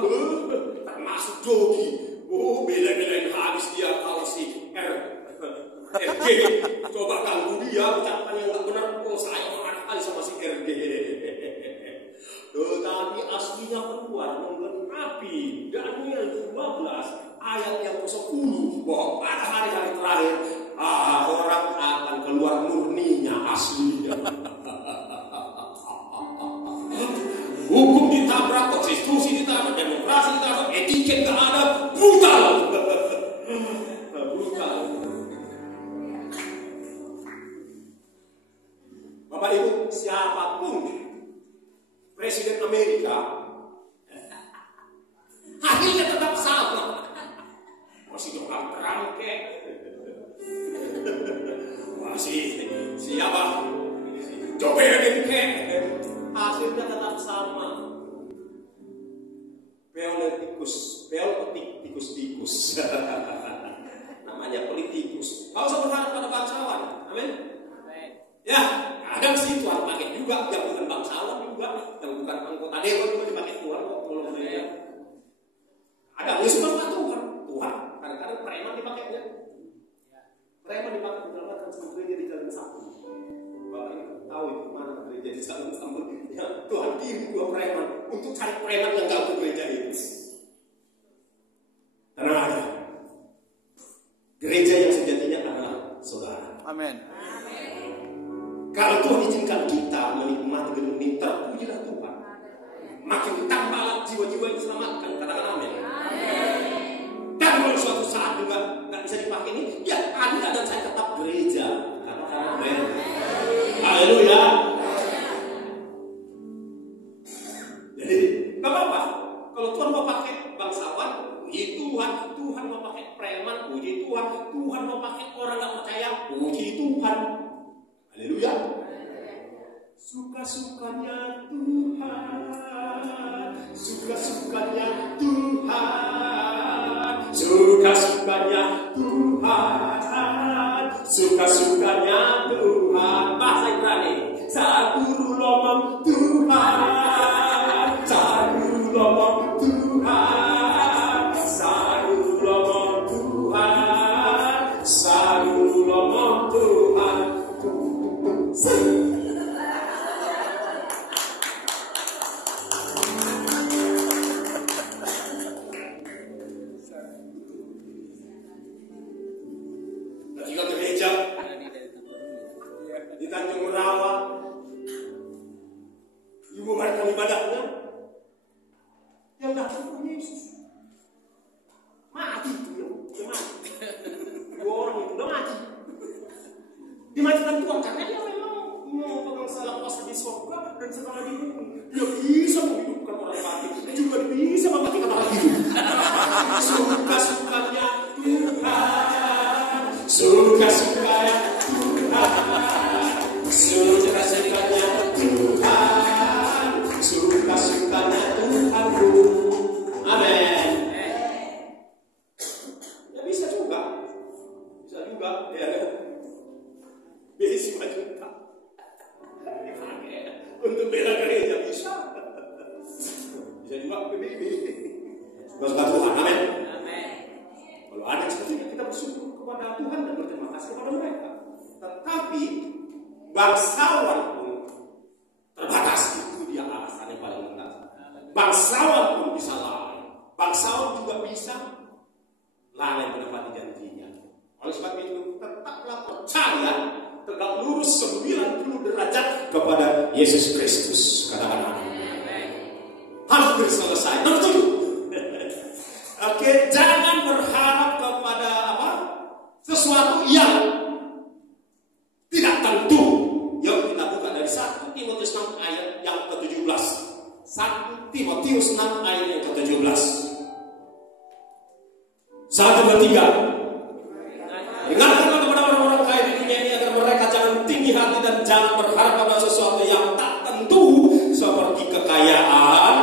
termasuk Jogi. Oh, bela-belain habis dia kalau si RG. Coba ganggu dia, ucapan yang gak benar. Oh, saya marah kali sama si RG. Tetapi aslinya keluar menggenapi Daniel 12 ayat yang ke-10 bahwa pada hari-hari terakhir orang akan keluar murninya, aslinya. Hukum ditabrak, konstitusi ditabrak, demokrasi ditabrak, etiket gak ada, brutal. Brutal. Bapak Ibu, siapapun Presiden Amerika, hasilnya tetap sama. Masih Donald Trump kek, masih siapa? Joe Biden kek, hasilnya tetap sama. Politikus, tikus. Namanya politikus. Kau usah berharap pada bangsawan, amin. Ya, kadang sih Tuhan pakai juga yang bukan bangsawan juga, yang bukan anggota dewan juga dipakai Tuhan kok. jiwa-jiwa yang diselamatkan. Katakan amin. Dan kalau suatu saat juga nggak bisa dipakai ini, ya Anda dan saya tetap gereja. Katakan amin. Haleluya. Jadi nggak apa-apa. Kalau Tuhan mau pakai bangsawan, puji Tuhan. Tuhan mau pakai preman, puji Tuhan. Tuhan mau pakai orang nggak percaya, puji Tuhan. Haleluya. Suka-sukanya Tuhan, suka-sukanya Tuhan, suka-sukanya Tuhan, suka-sukanya Tuhan. Bahasa Ibrani, Saguru lomong Tuhan, Saguru lomong Tuhan, Saguru lomong Tuhan, Saguru lomong Tuhan. Di Tanjung Rawa, ibu mereka ibadahnya, yang datang ke Yesus, mati itu ya, udah mati. Dua orang itu udah mati. Dimatikan Tuhan karena dia memang memegang salah kuasa di surga dan setelah di bumi. Dia bisa menghidupkan orang mati, juga bisa mematikan orang hidup. Suka-sukanya Tuhan, suka-sukanya Tuhan, suka-sukanya Tuhan, suka-sukanya Tuhanku. Amin. Ya bisa juga ya. Besi 5 juta dipakai untuk bela gereja bisa juga PBB. Suka Tuhan, amin. Kalau ada seperti itu kita bersyukur kepada Tuhan dan berterima kasih kepada mereka. Tetapi bangsawan pun terbatas, itu dia alasannya paling benar. Bangsawan pun bisa lalai. Bangsawan juga bisa lalai menepati janjinya. Oleh sebab itu tetaplah percaya tegak lurus 90 derajat kepada Yesus Kristus. Katakan amin. Hampir selesai. Nomor 7. Oke, jangan berharap kepada sesuatu yang tidak tentu. Yuk kita buka dari 1 Timotius 6 ayat yang ke-17. 1 Timotius 6 ayat yang ke-17. 1, 2, 3. Ingatkan kepada orang-orang kaya di dunia ini agar mereka jangan tinggi hati dan jangan berharap pada sesuatu yang tak tentu seperti kekayaan,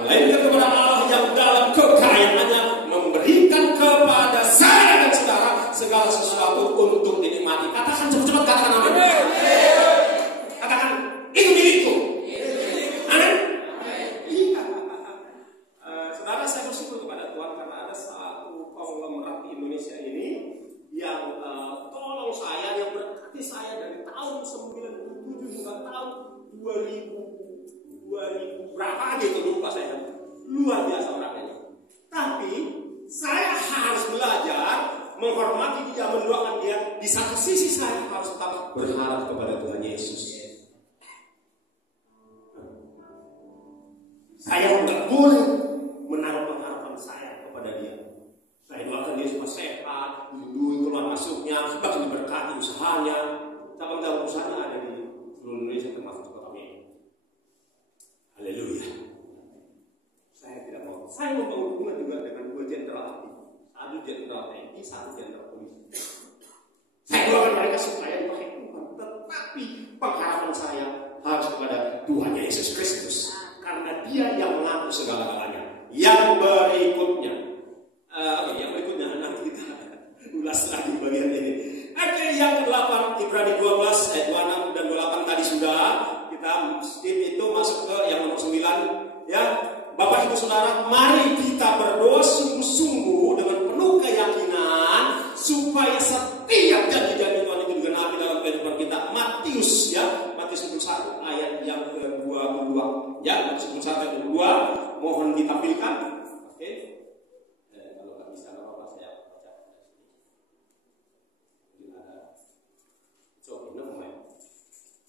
melainkan kepada Allah yang dalam kekayaannya memberikan kepada saya dan saudara segala sesuatu untuk dinikmati. Katakan cepat-cepat, katakan amin. Katakan itu milikku. Amin. Iya. Saudara, saya bersyukur kepada Tuhan karena ada satu konglomerat di Indonesia ini yang tolong saya, yang berkati saya dari tahun 97 hingga tahun 2000 berapa gitu, lupa saya. Luar biasa orangnya. Tapi saya harus belajar menghormati dia, mendoakan dia. Di satu sisi saya harus tetap berharap kepada Tuhan Yesus. Saya nggak boleh menaruh pengharapan saya kepada dia. Saya doakan dia supaya sehat, duit keluar masuknya, bahkan diberkati usahanya. Cabang-cabang usahanya ada di seluruh Indonesia termasuk kota Medan. Haleluya. Saya tidak mau. Saya membangun hubungan juga dengan 2 jenderal aktif. 1 jenderal TNI, 1 jenderal polisi. Saya doakan mereka supaya dipakai Tuhan. Tetapi pengharapan saya harus kepada Tuhan Yesus Kristus. Karena dia yang mengatur segala-galanya. Yang berikutnya. Nanti kita ulas lagi bagian ini. Oke, yang ke-8 Ibrani 12 ayat 26 dan 28 tadi sudah. Kita skip itu, masuk ke yang nomor 9 ya. Bapak Ibu Saudara, mari kita berdoa sungguh-sungguh dengan penuh keyakinan supaya setiap janji-janji Tuhan itu digenapi dalam kehidupan kita. Matius 21 ayat yang ke-22. Ya, Matius 21 ayat 22 mohon ditampilkan. Oke. Kalau nggak bisa apa saya baca.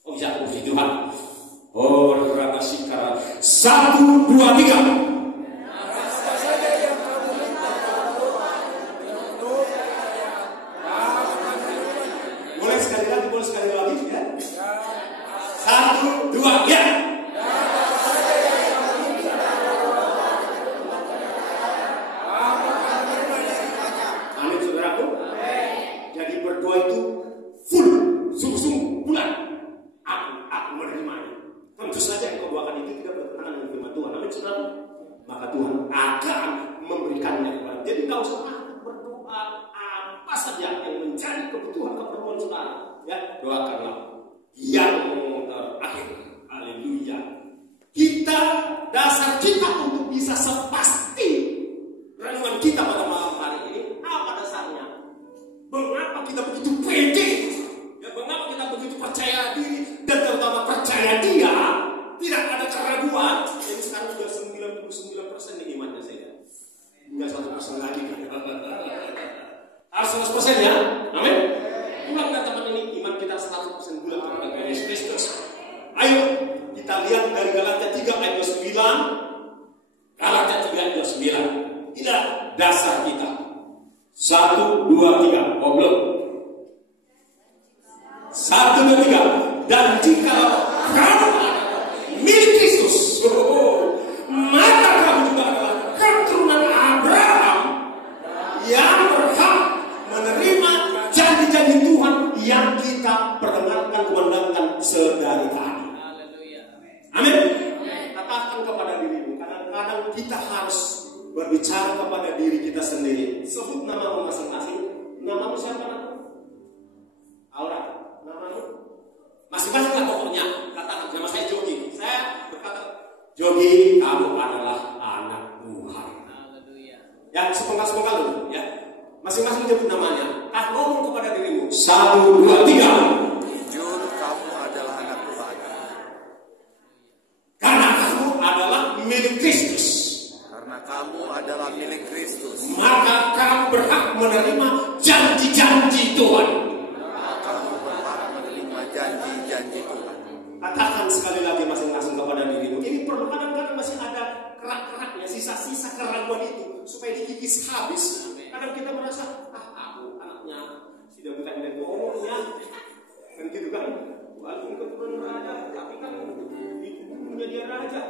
Oh bisa, puji Tuhan. Oh, terima kasih karena 1, 2, 3. Amin saudara. Maka Tuhan akan memberikannya kepada. Jadi nggak usah berdoa apa saja yang menjadi kebutuhan keperluan saudara. Ya, doakanlah yang terakhir. Haleluya. Kita dasar kita untuk bisa sepasti renungan kita pada malam hari ini apa dasarnya? Mengapa kita begitu pede? Ya, mengapa kita begitu percaya diri dan terutama percaya Dia? Tidak ada keraguan. Jadi sekarang sudah 99% nih imannya saya. Tinggal 1% lagi. Harus 100% ya. Amin. Ulang teman ini iman kita 100% bulan kepada Yesus Kristus. Ayo kita lihat dari Galatia 3 ayat 29. Galatia 3 ayat 29. Inilah dasar kita. 1, 2, 3. Oh belum. 1, 2, 3. Dan jika kamu milik Kristus, maka kamu juga adalah keturunan Abraham yang berhak menerima janji-janji Tuhan yang kita perdengarkan kumandangkan sedari tadi. Amin. Katakan kepada dirimu, kadang-kadang kita harus berbicara kepada diri kita sendiri. Sebut namamu masing-masing. Namamu siapa? Aura. Namamu? Masing-masing lah pokoknya. Katakan, nama saya Jogi. Saya berkata, Jogi, kamu adalah anak Tuhan. Ya, sepengkal-sepengkal dulu. Ya, masing-masing menyebut namanya. Ngomong kepada dirimu. 1, 2, 3. Jujur, kamu adalah anak Tuhan. Karena kamu adalah milik Kristus. Karena kamu adalah milik Kristus. Maka kamu berhak menerima janji-janji Tuhan. Kamu berhak menerima janji-janji Tuhan. Katakan sekali lagi masing-masing kepada dirimu. Ini perlu kadang-kadang masih ada kerak-keraknya, sisa-sisa keraguan itu supaya dikikis habis. Kadang kita merasa, aku anaknya sudah bukan dari ngomongnya, kan gitu kan? Walaupun keturunan raja, tapi kan di tubuhnya dia raja.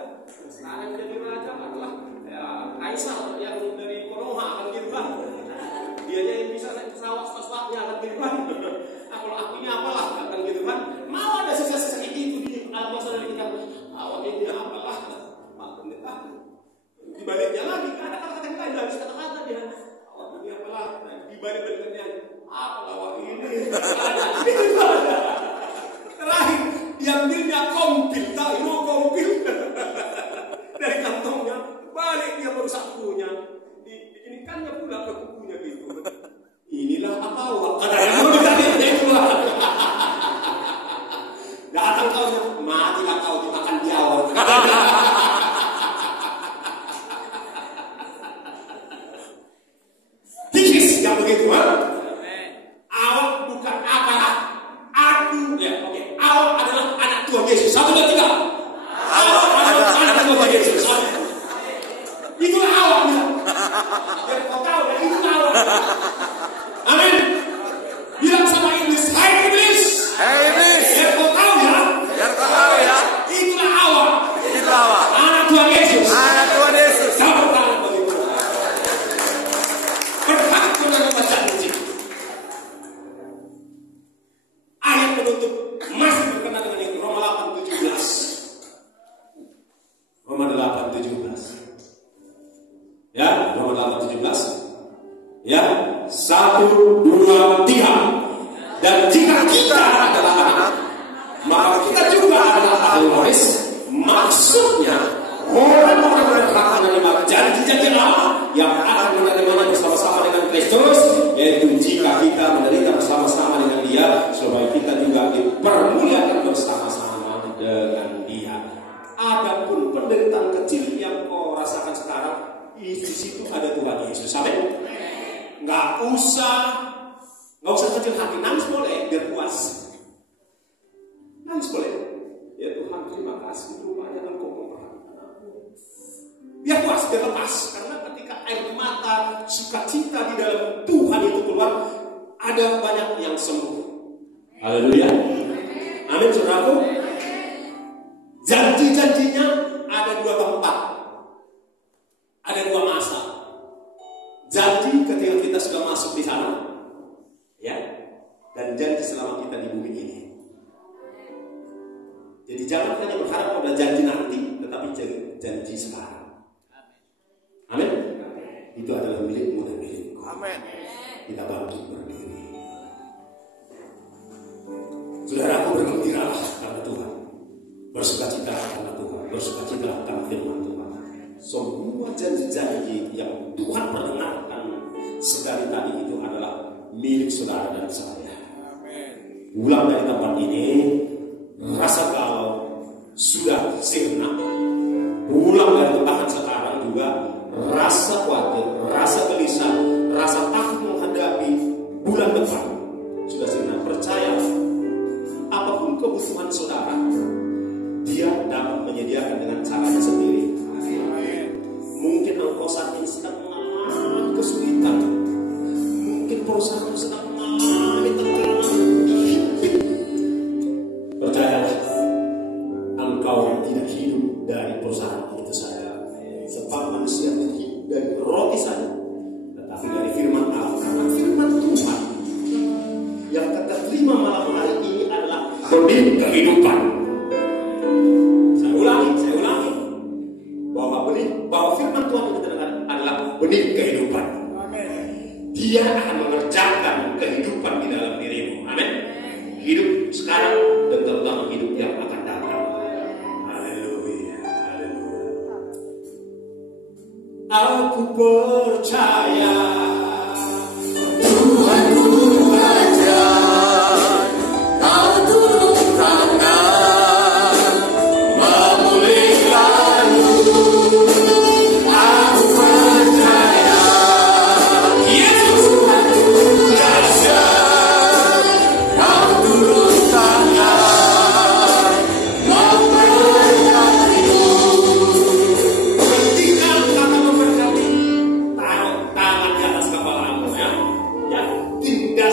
Sekarang jadi raja adalah Kaisar yang dari Konoha, kan gitu kan? Dianya yang bisa naik pesawat sesuatunya, kan gitu kan? Kalau akunya apalah, kan gitu kan? Mau ada sisa-sisa itu di Al-Quran dari kita, awalnya dia apalah, di baliknya lagi, ada kata-kata yang lain, habis kata-kata dia, awalnya apalah, di balik berikutnya, apalah ini, terakhir diambilnya kompil, tahu mau kompil dari kantongnya, balik dia baru sakunya, diinikannya pula ke kukunya gitu. Inilah apa kadang-kadang mau ditarik itu lah. Datang kau, matilah kau dimakan biawak. Tikis yang begitu, ha? Awak bukan apalah. Aku, ya, oke. Awak adalah anak Tuhan Yesus. 1, 2, 3. Awak adalah anak Tuhan Yesus. Itulah awak bilang. Biar kau tahu, ya, itulah awak. Amin. Bilang sama iblis, hai iblis. Hei iblis. Biar kau tahu ya. Biar kau tahu ya. Itulah awak. Itulah awak. Anak Tuhan Yesus. Anak Tuhan Yesus. Tepuk tangan bagi Tuhan. Berhak menerima janji. Ayat penutup masih berkenaan dengan itu. Roma 8:17. Roma 8:17. Ya, Roma 8:17. Ya, 1, 2, 3. Dan jika kita adalah anak, maka kita juga adalah ahli waris. Maksudnya orang-orang yang berhak menerima janji-janji Allah yang akan menerimanya bersama-sama dengan Kristus, yaitu jika kita menderita bersama-sama dengan Dia, supaya kita juga dipermuliakan bersama-sama dengan Dia. Adapun penderitaan kecil yang kau rasakan sekarang, di situ ada Tuhan Yesus. Amin. Nggak usah kecil hati, nangis boleh, biar puas. Nangis boleh. Ya Tuhan, terima kasih, rupanya Engkau memperhatikan aku. Biar puas, biar lepas. Karena ketika air mata, sukacita di dalam Tuhan itu keluar, ada banyak yang sembuh. Haleluya. Amin, saudaraku. Janji-janjinya ada 2 tempat. Ada 2 masa. Janji ketika kita sudah masuk di sana, ya, dan janji selama kita di bumi ini. Jadi jangan hanya berharap pada janji nanti, tetapi janji sekarang. Amin. Itu adalah milikmu dan milikku. Amin. Kita bangkit berdiri. Saudaraku, bergembiralah karena Tuhan. Bersukacita karena Tuhan. Bersukacita karena firman Tuhan. Semua janji-janji yang Tuhan perdengarkan sekali tadi itu adalah milik saudara dan saya. Pulang dari tempat ini, rasa kau sudah sirna. Pulang dari tempat sekarang juga, rasa khawatir, rasa gelisah, rasa takut menghadapi bulan depan sudah sirna. Percaya, apapun kebutuhan saudara, Dia dapat menyediakan dengan caranya sendiri. Mungkin engkau saat ini sedang mengalami kesulitan, mungkin perusahaan sedang mengalami tekanan. Percayalah, engkau tidak hidup dari perusahaan itu saja, sebab manusia hidup dari roti saja, tetapi dari firman Allah. Karena firman Tuhan yang kita terima malam hari ini adalah benih kehidupan. Saya ulangi, bahwa firman Tuhan yang kita dengar adalah benih kehidupan. Dia akan mengerjakan kehidupan di dalam dirimu. Amin. Hidup sekarang dan terutama hidup yang akan datang. Haleluya, haleluya. Aku percaya Tuhan ku aja, kau turun tangan, memulihkan aku. Aku percaya Yesus dahsyat, kau turun tangan, memberkatiku. tinggal kata memberkati. Taruh tangan di atas kepala ya. Ya, tinggal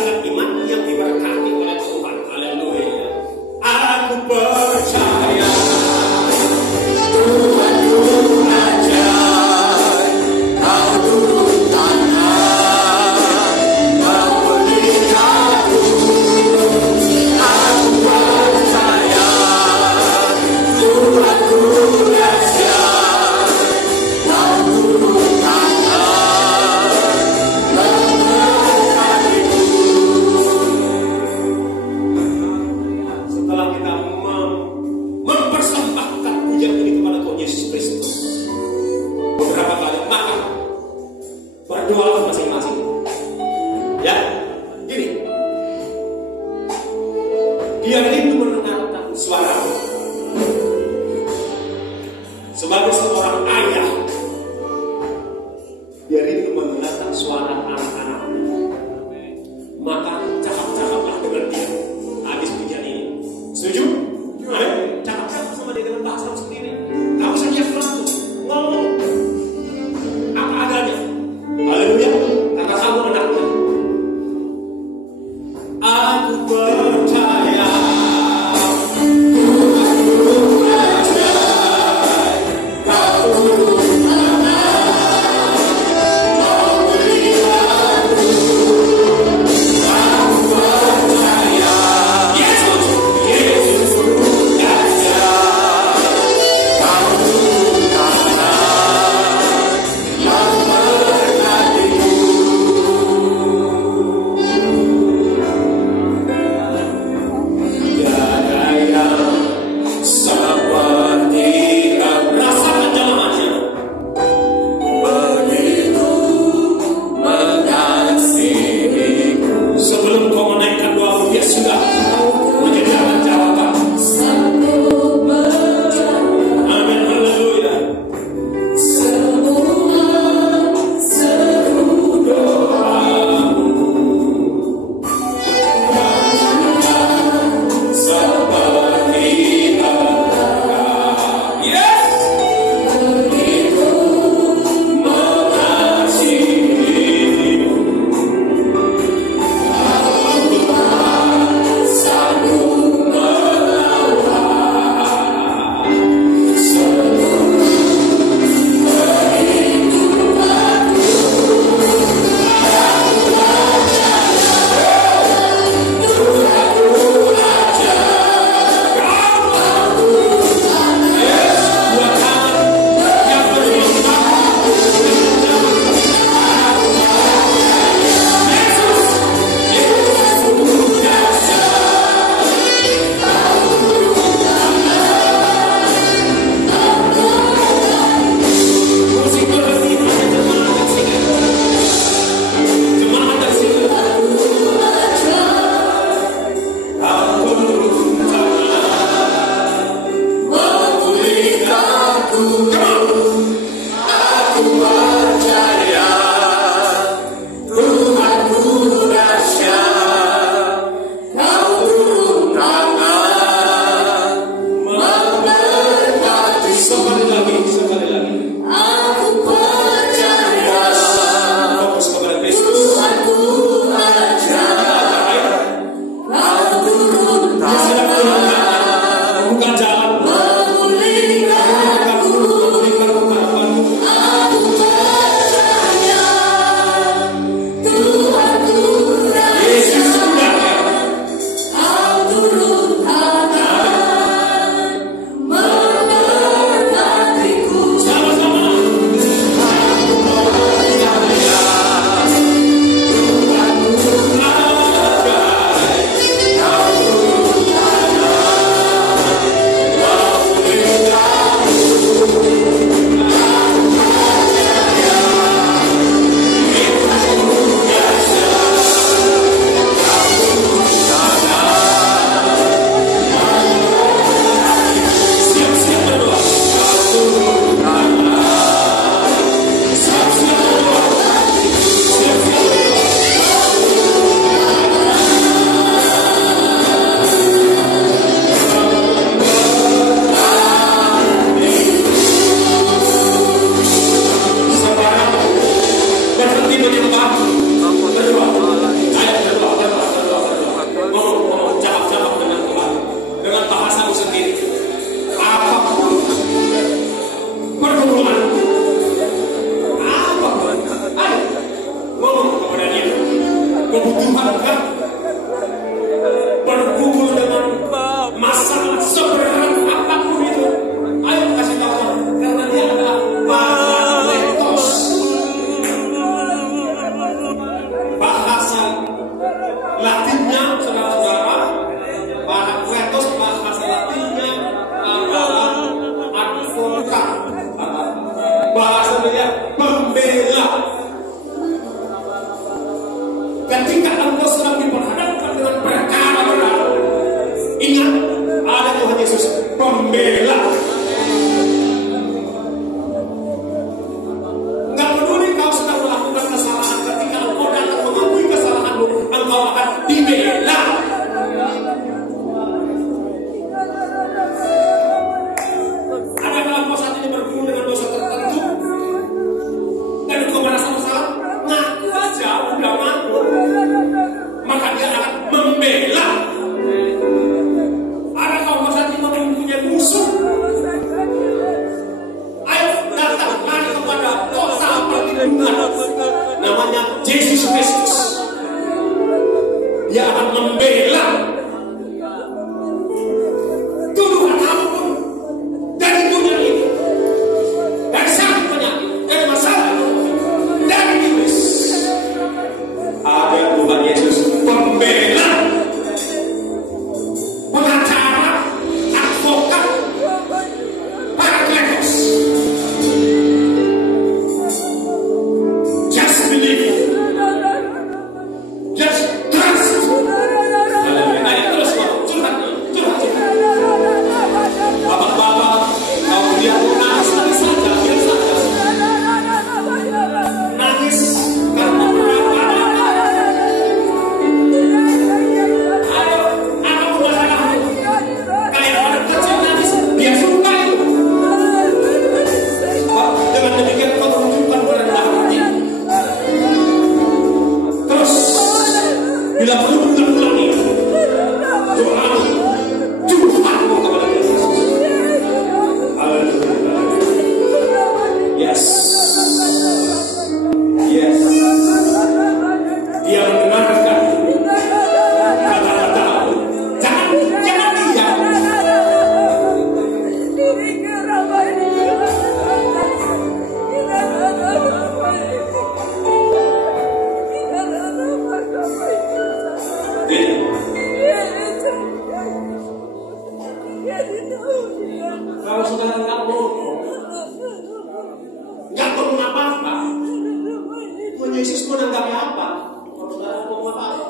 Tuhan Yesus menanggapi apa? Kalau saudara mau apa?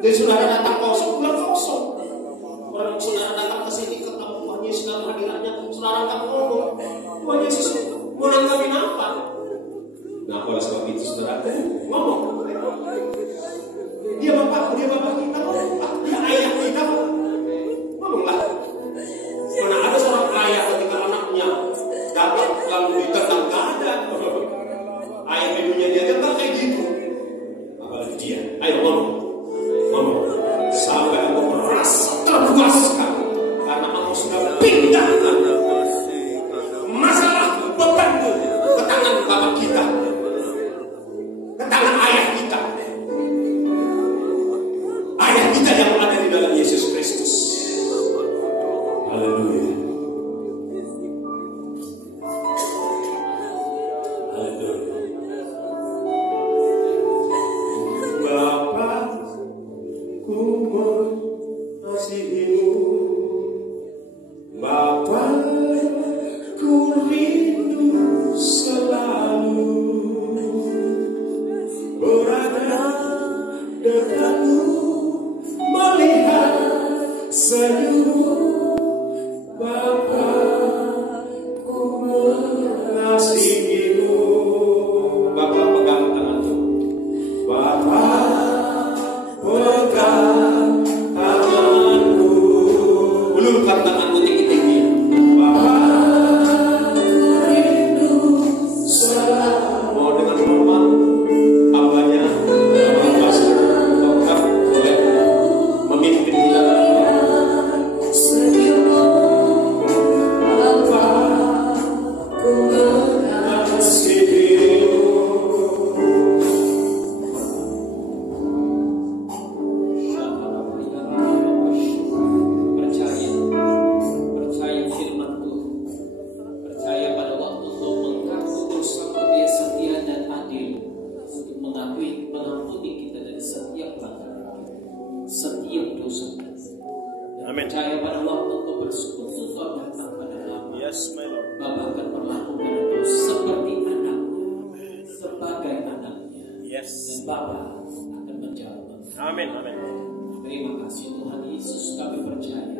Jadi saudara datang kosong, pulang kosong. Orang saudara datang ke sini ketemu Tuhan Yesus dalam hadiratnya, saudara nggak ngomong. Tuhan Yesus menanggapi apa? Nah, oleh sebab itu saudara ngomong. Dia bapak kita, dia ayah kita. Ngomonglah. Mana ada seorang ayah ketika anaknya dapat lalu ditentang, gak ada. Ayah di dunia dia kan kayak gitu. Apalagi dia. Ayo ngomong. Sampai aku merasa terpuaskan karena aku sudah pindahkan masalah bebanku ke tangan bapak kita, ke tangan ayah kita yang ada di dalam Yesus Kristus. Haleluya. Percaya pada waktu Engkau bersekutu Engkau datang pada Bapa. Bapa akan perlakukan Engkau seperti anaknya, sebagai anaknya. Dan Bapa akan menjawab. Amin. Terima kasih Tuhan Yesus, kami percaya